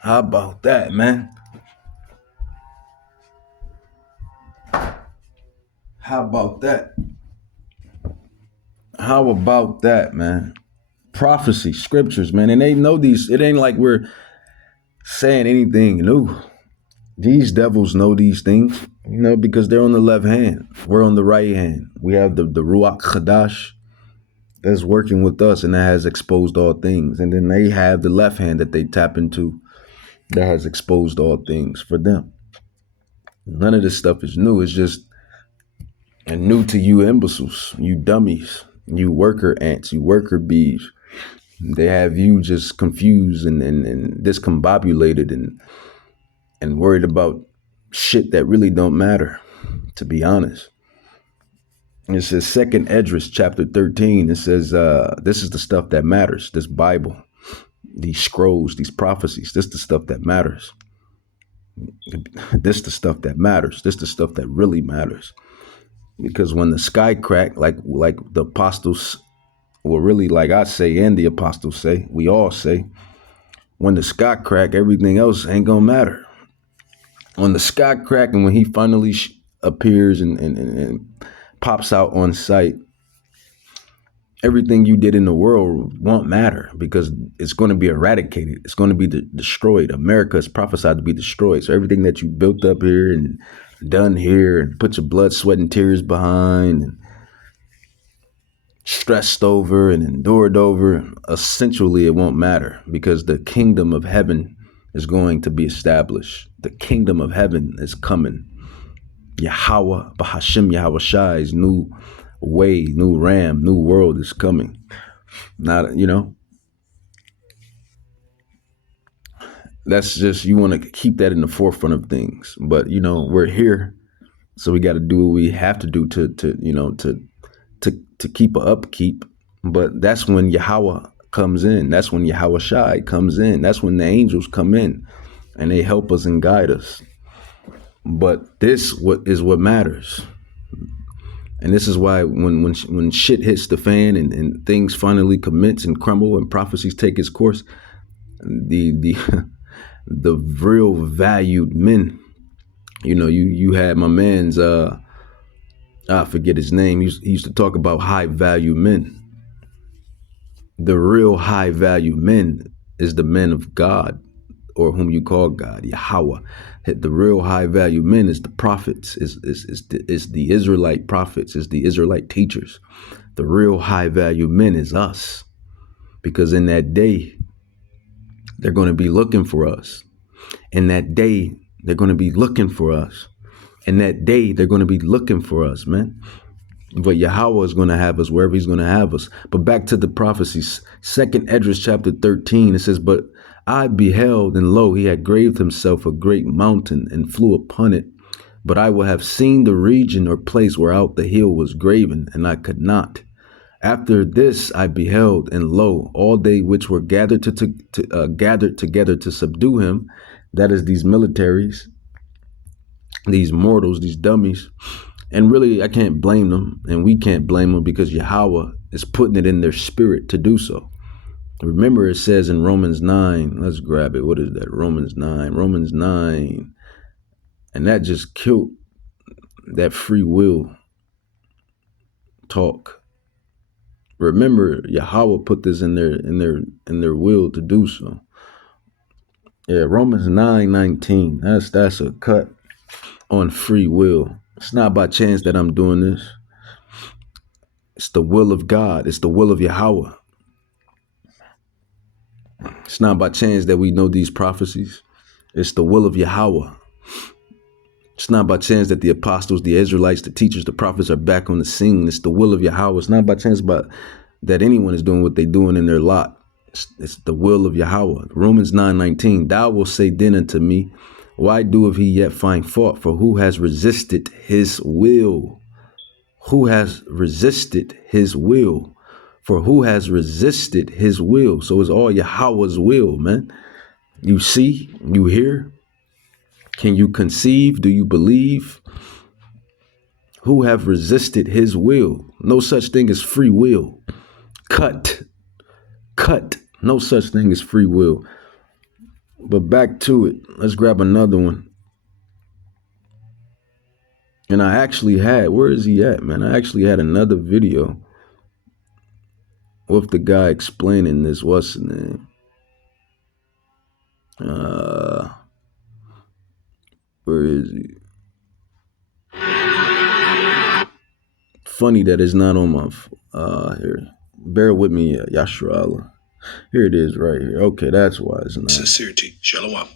How about that, man? How about that? How about that, man? Prophecy, scriptures, man. And they know these. It ain't like we're saying anything new. These devils know these things, because they're on the left hand. We're on the right hand. We have the Ruach Chadash that's working with us, and that has exposed all things. And then they have the left hand that they tap into that has exposed all things for them. None of this stuff is new. It's just new to you imbeciles, you dummies, you worker ants, you worker bees. They have you just confused and discombobulated and worried about shit that really don't matter, to be honest. It says Second Esdras chapter 13. It says this is the stuff that matters. This Bible, these scrolls, these prophecies. This is the stuff that matters. This is the stuff that matters. This is the stuff that really matters. Because when the sky cracked, like the apostles, well, really, like I say, and the apostles say, we all say, when the sky crack, everything else ain't gonna matter. When the sky crack and when he finally appears and pops out on sight, everything you did in the world won't matter because it's going to be eradicated. It's going to be destroyed. America is prophesied to be destroyed. So everything that you built up here and done here and put your blood, sweat, and tears behind and stressed over and endured over, essentially it won't matter because the kingdom of heaven is going to be established. The kingdom of heaven is coming. Yahweh, Bahashim Yahweh Shai's new way, new ram, new world is coming. Not, that's just, you want to keep that in the forefront of things. But, we're here. So we got to do what we have to do to keep a upkeep. But that's when Yahweh comes in. That's when Yahweh Shai comes in. That's when the angels come in and they help us and guide us. But this is what matters. And this is why when shit hits the fan and things finally commence and crumble and prophecies take its course, the the real valued men, you had my man's I forget his name. He used to talk about high value men. The real high value men is the men of God, or whom you call God, Yahweh. The real high value men is the prophets, is the Israelite prophets, is the Israelite teachers. The real high value men is us, because in that day they're going to be looking for us. In that day they're going to be looking for us. In that day they're going to be looking for us, man. But Yahweh is going to have us wherever he's going to have us. But back to the prophecies, Second Esdras chapter 13, it says, but I beheld, and lo, he had graved himself a great mountain and flew upon it. But I will have seen the region or place whereout the hill was graven, and I could not. After this I beheld, and lo, all they which were gathered gathered together to subdue him, that is these militaries, these mortals, these dummies. And really, I can't blame them, and we can't blame them because Yahweh is putting it in their spirit to do so. Remember, it says in Romans 9, let's grab it. What is that? Romans 9. Romans 9. And that just killed that free will talk. Remember, Yahweh put this in their will to do so. Yeah, Romans 9:19. That's a cut on free will. It's not by chance that I'm doing this. It's the will of God. It's the will of Yahweh. It's not by chance that we know these prophecies. It's the will of Yahweh. It's not by chance that the apostles, the Israelites, the teachers, the prophets are back on the scene. It's the will of Yahweh. It's not by chance that anyone is doing what they're doing in their lot. It's the will of Yahweh. Romans 9:19. Thou wilt say then unto me, why doeth he yet find fault? For who has resisted his will? Who has resisted his will? For who has resisted his will? So it's all Yahweh's will, man. You see, you hear. Can you conceive? Do you believe? Who have resisted his will? No such thing as free will. Cut. No such thing as free will. But back to it. Let's grab another one. And I actually had, where is he at, man? I actually had another video with the guy explaining this. What's his name? Where is he? Funny that it's not on my here. Bear with me, Yashrala. Here it is right here. Okay, that's why it's not. Sincerity. Shalom.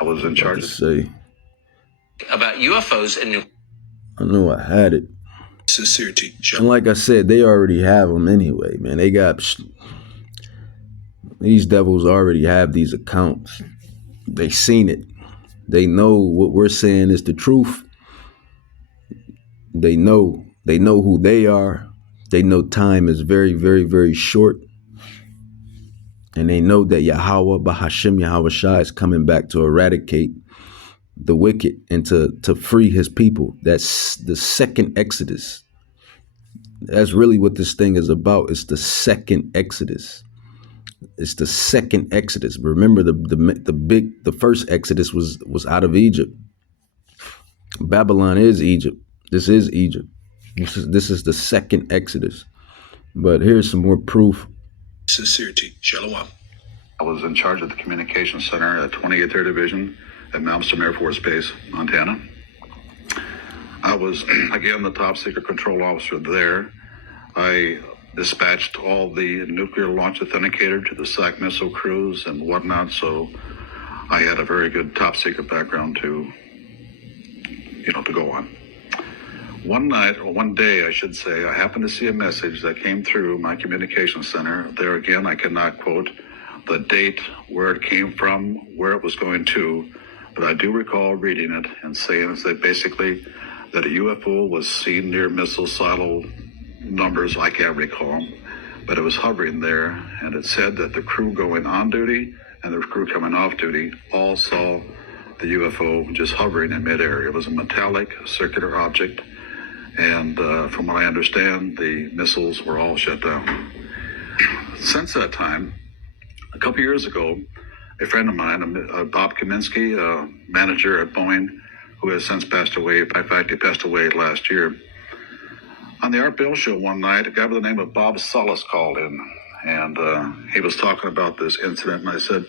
I was in charge To say about UFOs and I know I had it. Sincerity. And like I said, they already have them anyway, man. They got these devils already have these accounts. They seen it. They know what we're saying is the truth. They know who they are. They know time is very, very, very short. And they know that Yahweh, Bahashim Yahweh Shai, is coming back to eradicate the wicked and to free his people. That's the second Exodus. That's really what this thing is about. It's the second Exodus. It's the second Exodus. Remember, the first Exodus was out of Egypt. Babylon is Egypt. This is Egypt. This is the second Exodus. But here's some more proof. Sincerity. Shalom. I was in charge of the communications center at 28th Air Division at Malmstrom Air Force Base, Montana. I was, again, the top secret control officer there. I dispatched all the nuclear launch authenticator to the SAC missile crews and whatnot, so I had a very good top secret background to go on. One night, or one day, I should say, I happened to see a message that came through my communications center. There again, I cannot quote the date, where it came from, where it was going to, but I do recall reading it and saying that basically that a UFO was seen near missile silo numbers, I can't recall, but it was hovering there, and it said that the crew going on duty and the crew coming off duty all saw the UFO just hovering in midair. It was a metallic circular object, and from what I understand, the missiles were all shut down. Since that time, a couple years ago, a friend of mine, Bob Kaminsky, manager at Boeing, who has since passed away. In fact, he passed away last year. On the Art Bell show one night, a guy by the name of Bob Sullis called in, and he was talking about this incident, and I said,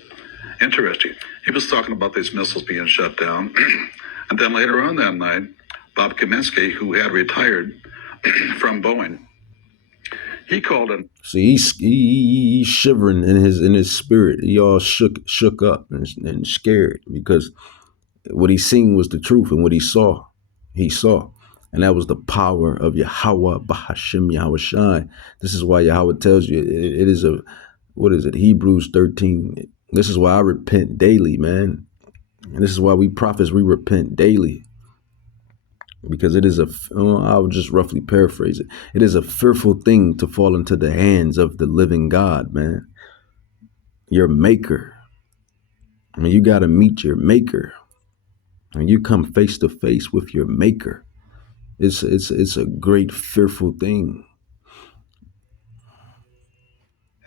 interesting. He was talking about these missiles being shut down. And then later on that night, Bob Kaminsky, who had retired from Boeing, he called in. See, he's shivering in his spirit. He all shook up and scared because what he seen was the truth, and what he saw. And that was the power of Yahweh, Bahashim Yahweh Shai. This is why Yahweh tells you it is what is it? Hebrews 13. This is why I repent daily, man. And this is why we prophets, we repent daily. Because it is I'll just roughly paraphrase it. It is a fearful thing to fall into the hands of the living God, man. Your maker. I mean, you got to meet your maker. And you come face to face with your maker. It's a great fearful thing.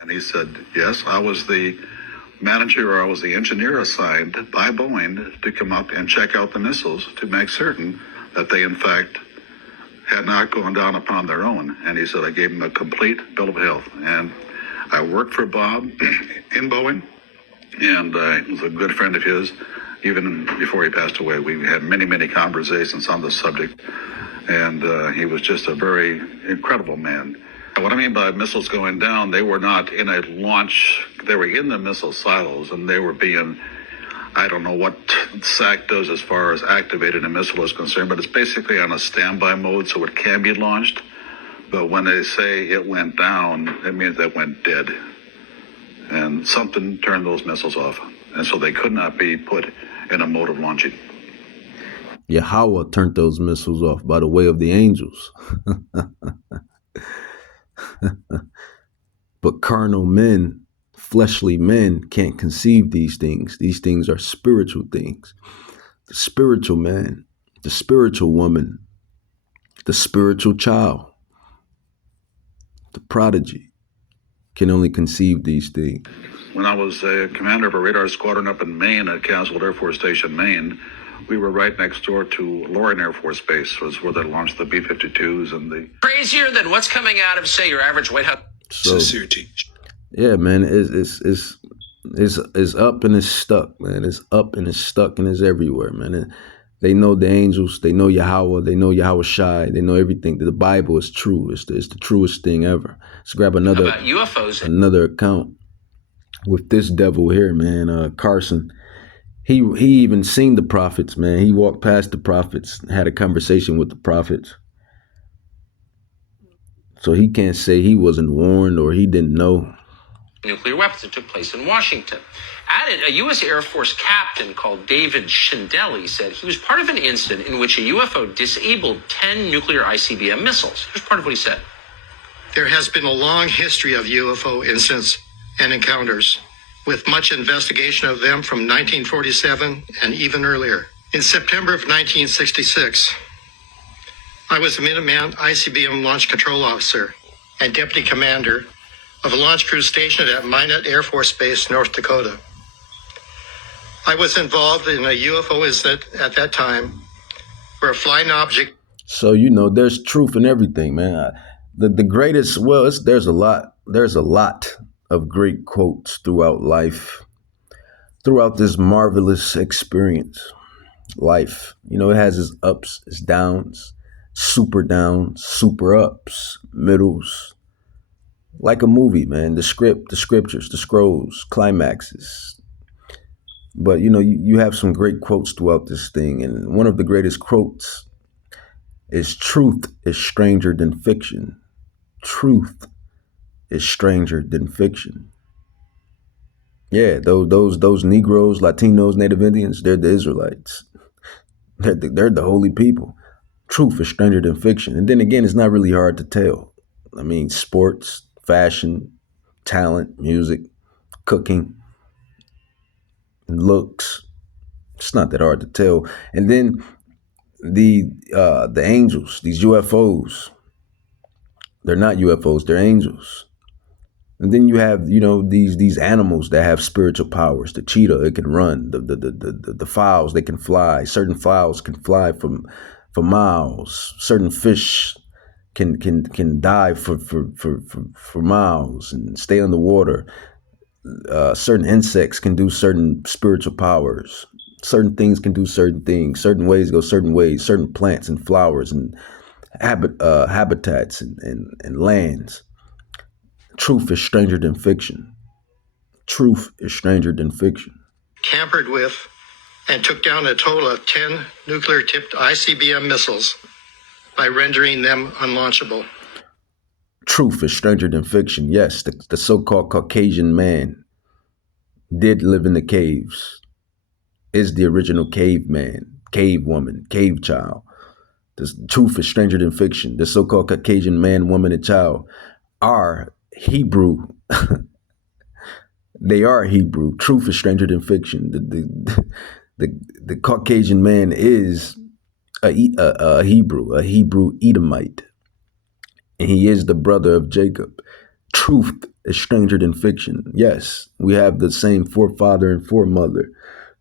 And he said, yes, I was the manager or I was the engineer assigned by Boeing to come up and check out the missiles to make certain that they, in fact, had not gone down upon their own. And he said, I gave him a complete bill of health. And I worked for Bob in Boeing, and he was a good friend of his. Even before he passed away, we had many, many conversations on the subject. And he was just a very incredible man. What I mean by missiles going down, they were not in a launch, they were in the missile silos, and they were being, I don't know what SAC does as far as activating a missile is concerned, but it's basically on a standby mode, so it can be launched. But when they say it went down, it means it went dead. And something turned those missiles off. And so they could not be put in a mode of launching. Yahweh turned those missiles off by the way of the angels. But carnal men, fleshly men, can't conceive these things. These things are spiritual things. The spiritual man, the spiritual woman, the spiritual child, the prodigy can only conceive these things. When I was a commander of a radar squadron up in Maine at Castle Air Force Station, Maine, we were right next door to Loring Air Force Base, was where they launched the B-52s and the... Crazier than what's coming out of, say, your average White House... Sincerity. Yeah, man, it's up and it's stuck, man. It's up and it's stuck and it's everywhere, man. They know the angels, they know Yahweh, they know Yahweh Shai, they know everything. The Bible is true. It's the truest thing ever. Let's grab another UFOs. Another account with this devil here, man. Carson. He even seen the prophets, man. He walked past the prophets, had a conversation with the prophets. So he can't say he wasn't warned or he didn't know. Nuclear weapons that took place in Washington. Added, a U.S. Air Force captain called David Shindeli said he was part of an incident in which a UFO disabled 10 nuclear ICBM missiles. Here's part of what he said. There has been a long history of UFO incidents and encounters, with much investigation of them from 1947 and even earlier. In September of 1966, I was a Minuteman ICBM launch control officer and deputy commander of a launch crew stationed at Minot Air Force Base, North Dakota. I was involved in a UFO incident at that time where a flying object... So, there's truth in everything, man. The greatest, there's a lot of great quotes throughout life, throughout this marvelous experience, life. It has its ups, its downs, downs, super ups, middles. Like a movie, man. The script, the scriptures, the scrolls, climaxes. But, you have some great quotes throughout this thing. And one of the greatest quotes is truth is stranger than fiction. Truth is stranger than fiction. Yeah, those Negroes, Latinos, Native Indians, they're the Israelites. They're the holy people. Truth is stranger than fiction. And then again, it's not really hard to tell. I mean, sports, fashion, talent, music, cooking, looks. It's not that hard to tell. And then the angels, these UFOs, they're not UFOs, they're angels. And then you have, these animals that have spiritual powers. The cheetah, it can run. The fowls, they can fly. Certain fowls can fly for miles. Certain fish can dive for miles and stay underwater. Certain insects can do certain spiritual powers. Certain things can do certain things. Certain ways go certain ways. Certain plants and flowers and habitats and lands. Truth is stranger than fiction. Truth is stranger than fiction. Tampered with and took down a total of 10 nuclear-tipped ICBM missiles by rendering them unlaunchable. Truth is stranger than fiction. Yes, the so-called Caucasian man did live in the caves, is the original caveman, cave woman, cave child. The truth is stranger than fiction. The so-called Caucasian man, woman, and child are Hebrew. They are Hebrew. Truth is stranger than fiction. The Caucasian man is a Hebrew Edomite, and he is the brother of Jacob. Truth is stranger than fiction. Yes, we have the same forefather and foremother.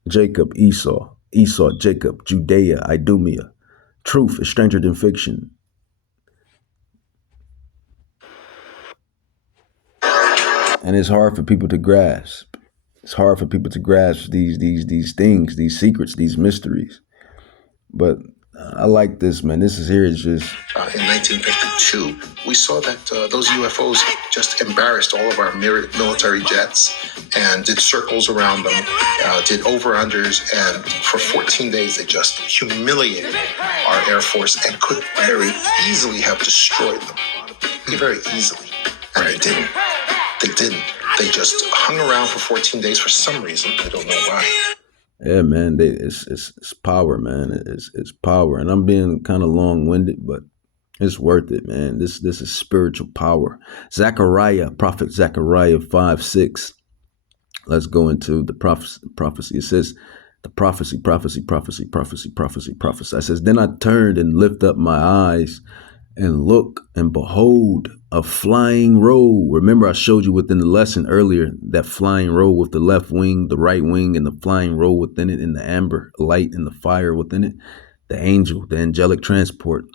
Jacob, Esau, Esau, Jacob, Judea, Idumea. Truth is stranger than fiction. And it's hard for people to grasp. It's hard for people to grasp these things, these secrets, these mysteries. But I like this, man. This is here is just In 1952, we saw that those UFOs just embarrassed all of our military jets and did circles around them, did over-unders, and for 14 days they just humiliated our Air Force and could very easily have destroyed them. Very easily. And they didn't. They didn't. They just hung around for 14 days for some reason. I don't know why. yeah, man. It's power, man. It's power, and I'm being kind of long winded, but it's worth it, man. This is spiritual power. Zechariah, Prophet Zechariah 5:6. Let's go into the prophecy. It says the prophecy. It says, then I turned and lifted up my eyes and look, and behold, a flying roll. Remember, I showed you within the lesson earlier that flying roll with the left wing, the right wing, and the flying roll within it, and the amber light and the fire within it. The angel, the angelic transport.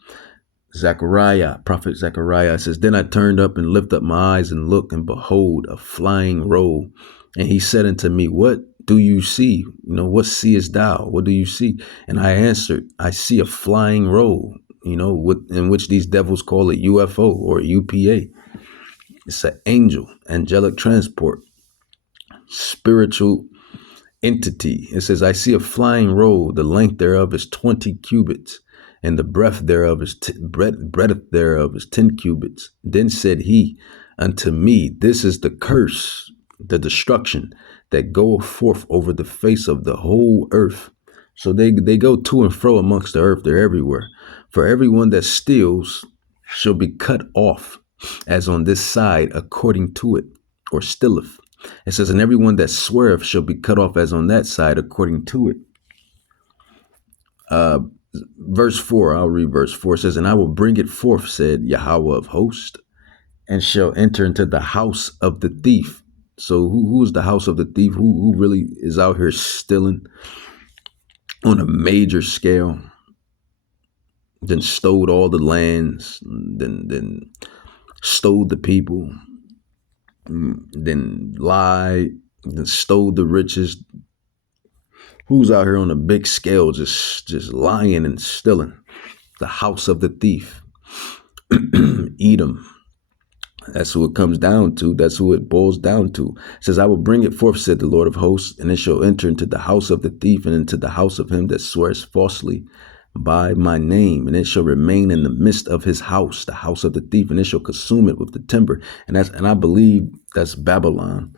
Zechariah, Prophet Zechariah says, then I turned up and lifted up my eyes and looked, and behold, a flying roll. And he said unto me, what do you see? What seest thou? What do you see? And I answered, I see a flying roll, in which these devils call it UFO or UPA. It's an angel, angelic transport, spiritual entity. It says, I see a flying roll. The length thereof is 20 cubits, and the breadth thereof is 10 cubits. Then said he unto me, this is the curse, the destruction that goeth forth over the face of the whole earth. So they go to and fro amongst the earth. They're everywhere. For everyone that steals shall be cut off, as on this side according to it, or stilleth. It says, and everyone that sweareth shall be cut off as on that side according to it. Verse 4, I'll read verse 4. It says, and I will bring it forth, said Yahweh of hosts, and shall enter into the house of the thief. So who's the house of the thief? Who really is out here stealing on a major scale? Then stole all the lands, then stole the people, then lied, then stole the riches. Who's out here on a big scale just lying and stealing? The house of the thief. Edom. That's who it comes down to. That's who it boils down to. It says, I will bring it forth, said the Lord of hosts, and it shall enter into the house of the thief and into the house of him that swears falsely by my name, and it shall remain in the midst of his house, the house of the thief, and it shall consume it with the timber. And I believe that's Babylon,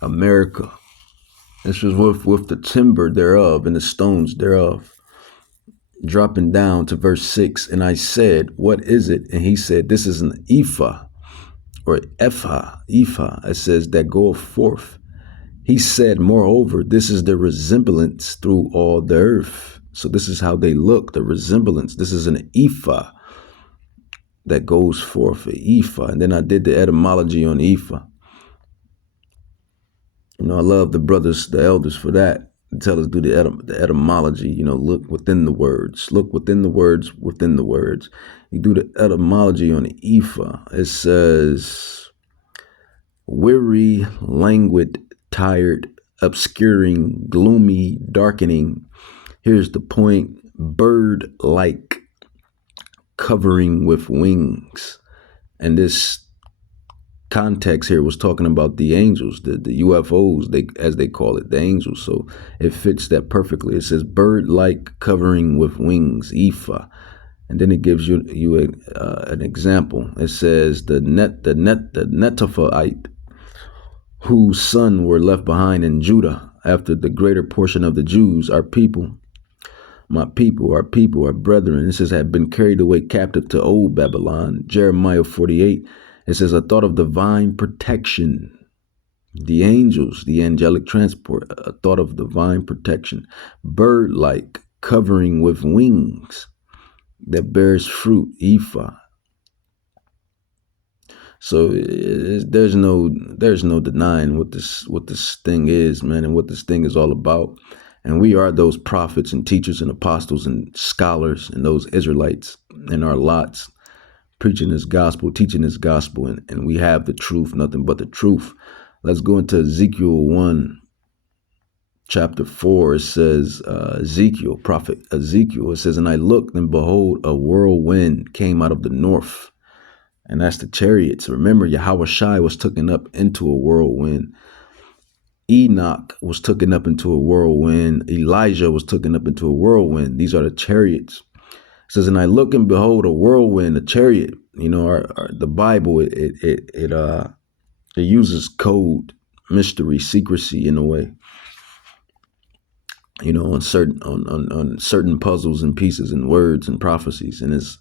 America. This was with the timber thereof and the stones thereof. Dropping down to verse 6, and I said, what is it? And he said, this is an ephah, or ephah. It says, that goeth forth. He said, moreover, this is the resemblance through all the earth. So this is how they look, the resemblance. This is an ephah that goes forth, an ephah. And then I did the etymology on ephah. I love the brothers, the elders for that. They tell us do the etymology, look within the words. Look within the words, within the words. You do the etymology on the ephah. It says, weary, languid, tired, obscuring, gloomy, darkening. Here's the point, bird-like, covering with wings. And this context here was talking about the angels, the UFOs, as they call it, the angels. So it fits that perfectly. It says bird-like, covering with wings, ephah. And then it gives you an example. It says the Netophaite, whose son were left behind in Judah after the greater portion of the Jews, our people, my people, our brethren. It says, had been carried away captive to old Babylon. Jeremiah 48. It says, a thought of divine protection. The angels, the angelic transport, a thought of divine protection. Bird-like, covering with wings, that bears fruit, ephah. So there's no denying what this thing is, man, and what this thing is all about. And we are those prophets and teachers and apostles and scholars and those Israelites in our lots, preaching this gospel, teaching this gospel, and we have the truth, nothing but the truth. Let's go into Ezekiel 1, chapter 4. It says, Ezekiel, prophet Ezekiel, it says, and I looked, and behold, a whirlwind came out of the north. And that's the chariots. Remember, Yahweh Shai was taken up into a whirlwind. Enoch was taken up into a whirlwind. Elijah was taken up into a whirlwind. These are the chariots. It says, and I look and behold a whirlwind, a chariot. You know, the Bible, it uses code, mystery, secrecy in a way. You know, on certain puzzles and pieces and words and prophecies, and it's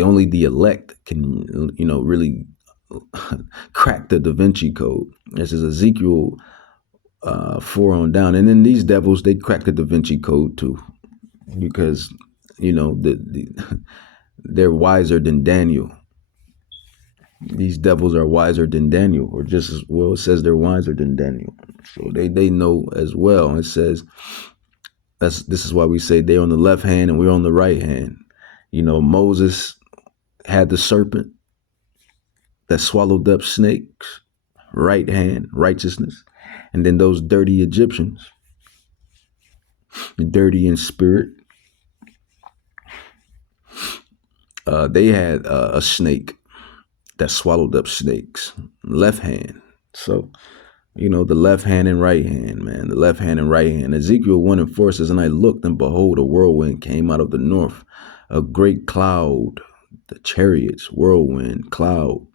only the elect can, you know, really crack the Da Vinci Code. This is Ezekiel 4 on down, and then these devils, they crack the Da Vinci Code too, because you know they're wiser than Daniel. These devils are wiser than Daniel, or just as well, it says they're wiser than Daniel. So they know as well. It says this is why we say they're on the left hand and we're on the right hand. You know, Moses had the serpent that swallowed up snakes, right hand, righteousness. And then those dirty Egyptians, dirty in spirit, they had a snake that swallowed up snakes, left hand. So, you know, the left hand and right hand, man, the left hand and right hand. Ezekiel 1 and 4 says, and I looked, and behold, a whirlwind came out of the north, a great cloud, the chariots, whirlwind, cloud,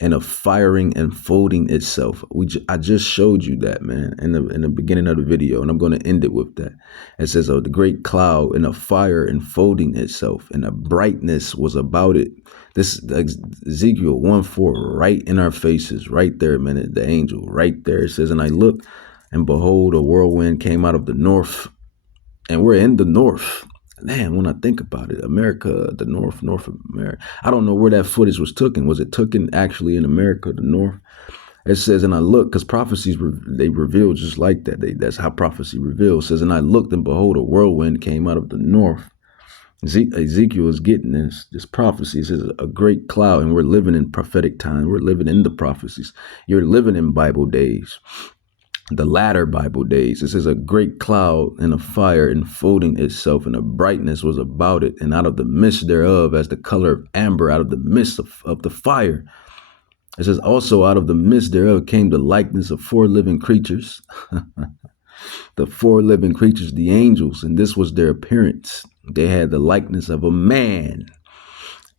and a firing and folding itself. I just showed you that, man, in the beginning of the video, and I'm going to end it with that. It says, the great cloud and a fire enfolding itself, and a brightness was about it. This Ezekiel 1:4, right in our faces, right there, man, the angel, right there. It says, and I looked, and behold, a whirlwind came out of the north, and we're in the north. Man, when I think about it, America, the North America. I don't know where that footage was taken. Was it taken actually in America, the North? It says, and I looked, because prophecies, they reveal just like that. That's how prophecy reveals. It says, and I looked, and behold, a whirlwind came out of the north. Ezekiel is getting this prophecy. It says a great cloud, and we're living in prophetic time. We're living in the prophecies. You're living in Bible days. The latter Bible days. It says a great cloud and a fire enfolding itself, and a brightness was about it, and out of the midst thereof, as the color of amber, out of the midst of the fire. It says also out of the midst thereof came the likeness of 4 living creatures. The 4 living creatures, the angels, and this was their appearance. They had the likeness of a man,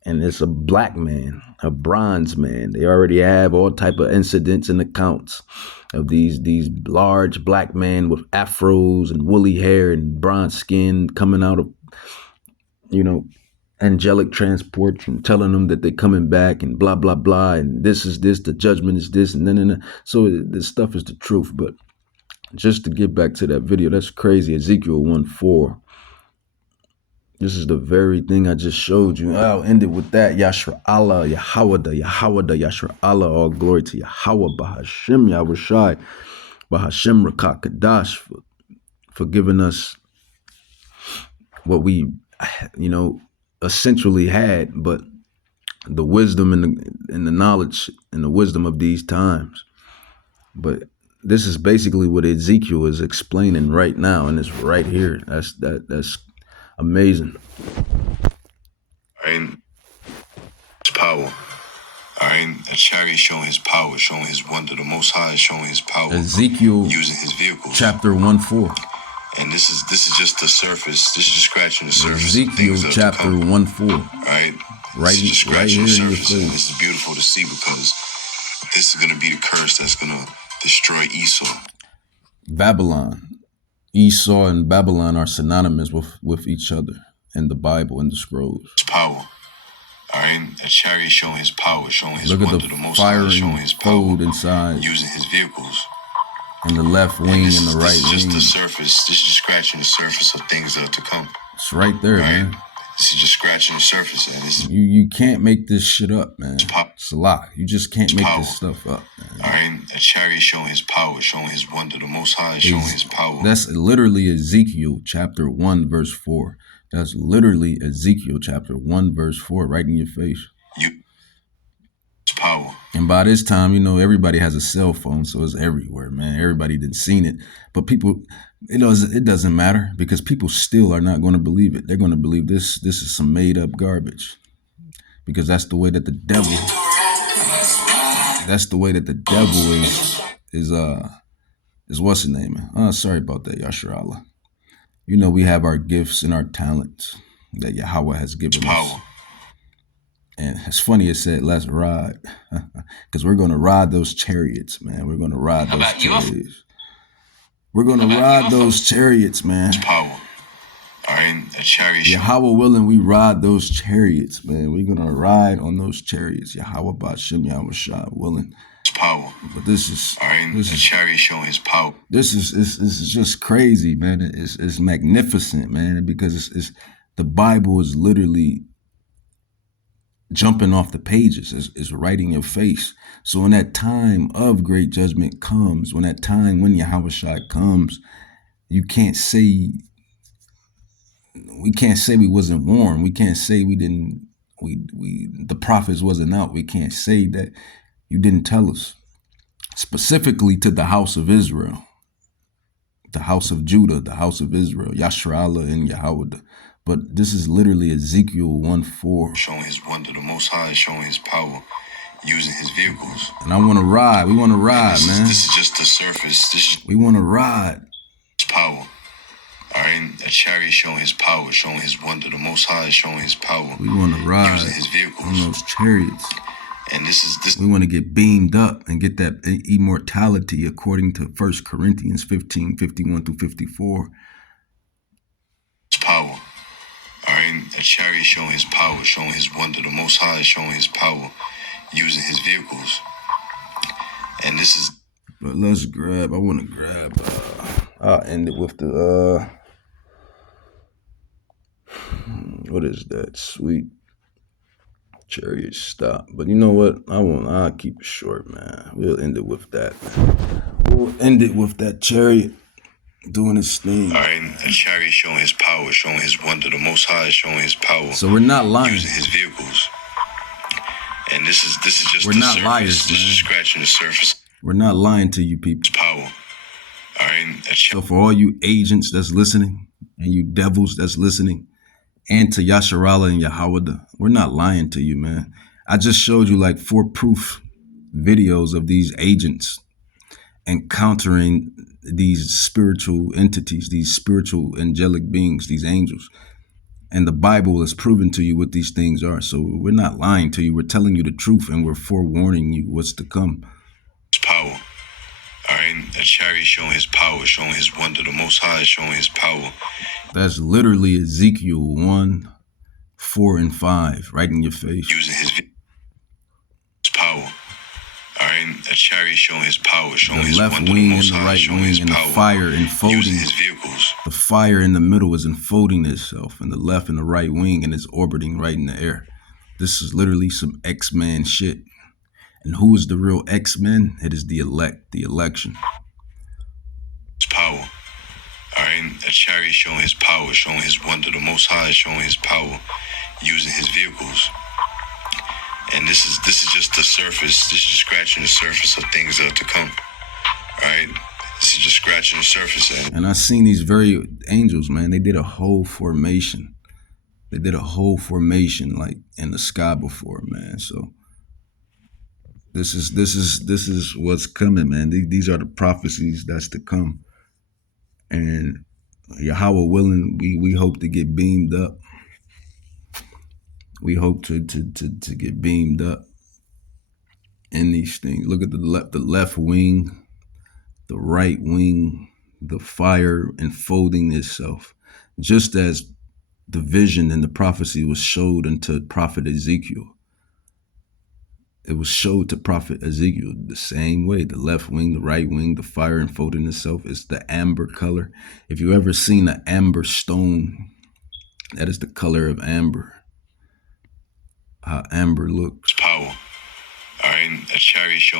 and it's a black man, a bronze man. They already have all type of incidents and accounts of these large black men with afros and woolly hair and bronze skin coming out of, you know, Angelic Transport, from telling them that they're coming back and blah, blah, blah. And this is this, the judgment is this, and then. So this stuff is the truth. But just to get back to that video, that's crazy. Ezekiel 1:4. This is the very thing I just showed you. I'll end it with that. Yashra Allah, Yahweh, Yashra Allah. All glory to Yahweh, Bahashem, Yahushai, Bahashem Rakak Kadash, for giving us what we, you know, essentially had, but the wisdom and the knowledge and the wisdom of these times. But this is basically what Ezekiel is explaining right now, and it's right here. That's amazing. Right? His power. All right? A chariot showing his power, showing his wonder. The Most High is showing his power. Ezekiel using his vehicles. Chapter 1:4. And this is just the surface. This is just scratching the surface. Ezekiel chapter 1:4. Right? Right here in your face. And this is beautiful to see, because this is going to be the curse that's going to destroy Esau. Babylon. Esau and Babylon are synonymous with each other in the Bible, in the scrolls. His power. All right? A chariot showing his power, showing his wonder. Look at the the Most firing High, showing his power, inside. using his vehicles. And the left wing and the right wing. This is just wing. the surface. This is just scratching the surface of things that are to come. It's right there, right? man. This is just scratching the surface, and this is You can't make this shit up, man. It's a lie. You just can't make this stuff up, man. All right, a chariot showing his power, showing his wonder. The Most High is showing his power. That's literally Ezekiel chapter 1 verse 4. That's literally Ezekiel chapter 1 verse 4 right in your face. Power. And by this time, you know, everybody has a cell phone, so it's everywhere, man. Everybody didn't seen it. But people, it doesn't matter because people still are not going to believe it. They're going to believe this is some made up garbage. Because that's the way that the devil is what's the name? Sorry about that, Yasharallah. You know, we have our gifts and our talents that Yahweh has given us. And it's funny it said, let's ride. Because we're going to ride those chariots, man. We're going to ride those chariots. We're going to ride those chariots, man. Power. All right, a chariot. Yahweh willing, we ride those chariots, man. We're going to ride on those chariots. Yahweh Ba'Shem Yahweh Shah willing. Power. But this is... All right, this is chariot showing his power. This is just crazy, man. It's magnificent, man. Because it's the Bible is literally jumping off the pages, is right in your face. So when that time of great judgment comes, when Yahweh Shai comes, we can't say we wasn't warned. We can't say the prophets wasn't out. We can't say that you didn't tell us. Specifically to the house of Israel, the house of Judah, the house of Israel, Yasharallah and Yahweh. But this is literally Ezekiel 1:4. Showing his wonder, the Most High is showing his power, using his vehicles. And I want to ride. We want to ride, man. This is just the surface. We want to ride. Power. All right, a chariot showing his power, showing his wonder. The Most High is showing his power. We want to ride using his vehicles on those chariots. And this. We want to get beamed up and get that immortality according to 1 Corinthians 15:51-54. Power. All right, a chariot showing his power, showing his wonder. The Most High is showing his power, using his vehicles. And this is. But let's grab. I want to grab. I'll end it with the. What is that? Sweet chariot stop. But you know what? I'll keep it short, man. We'll end it with that. We'll end it with that chariot doing his thing. All right, a chariot showing his power, showing his wonder. The Most High is showing his power. So we're not lying. Using his vehicles. And this is just we're the not surface. Liars, this is scratching the surface. We're not lying to you people. It's power. All right. So for all you agents that's listening and you devils that's listening, and to Yasharallah and Yahweh, we're not lying to you, man. I just showed you like 4 proof videos of these agents encountering these spiritual entities, these spiritual angelic beings, these angels. And the Bible has proven to you what these things are. So we're not lying to you. We're telling you the truth and we're forewarning you what's to come. It's power. All right. A chariot showing his power, showing his wonder. The Most High is showing his power. That's literally Ezekiel 1:4-5, right in your face. Using his power. All right. A chariot showing his power, showing his wonder. The left wing and the right wing and the fire enfolding. Using his vehicles. The fire in the middle is enfolding itself, and the left and the right wing, and it's orbiting right in the air. This is literally some X-Men shit. And who is the real X-Men? It is the elect, the election. It's power. All right, a chariot showing his power, showing his wonder. The Most High is showing his power, using his vehicles. And this is just the surface. This is just scratching the surface of things that are to come. All right, this is just scratching the surface. And I seen these very angels, man. They did a whole formation. They did a whole formation like in the sky before, man. So this is what's coming, man. These are the prophecies that's to come. And Yahweh willing, we hope to get beamed up. We hope to get beamed up in these things. Look at the left wing, the right wing, the fire enfolding itself. Just as the vision and the prophecy was showed unto prophet Ezekiel. It was showed to prophet Ezekiel the same way. The left wing, the right wing, the fire enfolding itself. It's the amber color. If you ever seen an amber stone That is the color of amber. How amber looks. Power. All right, a chariot showing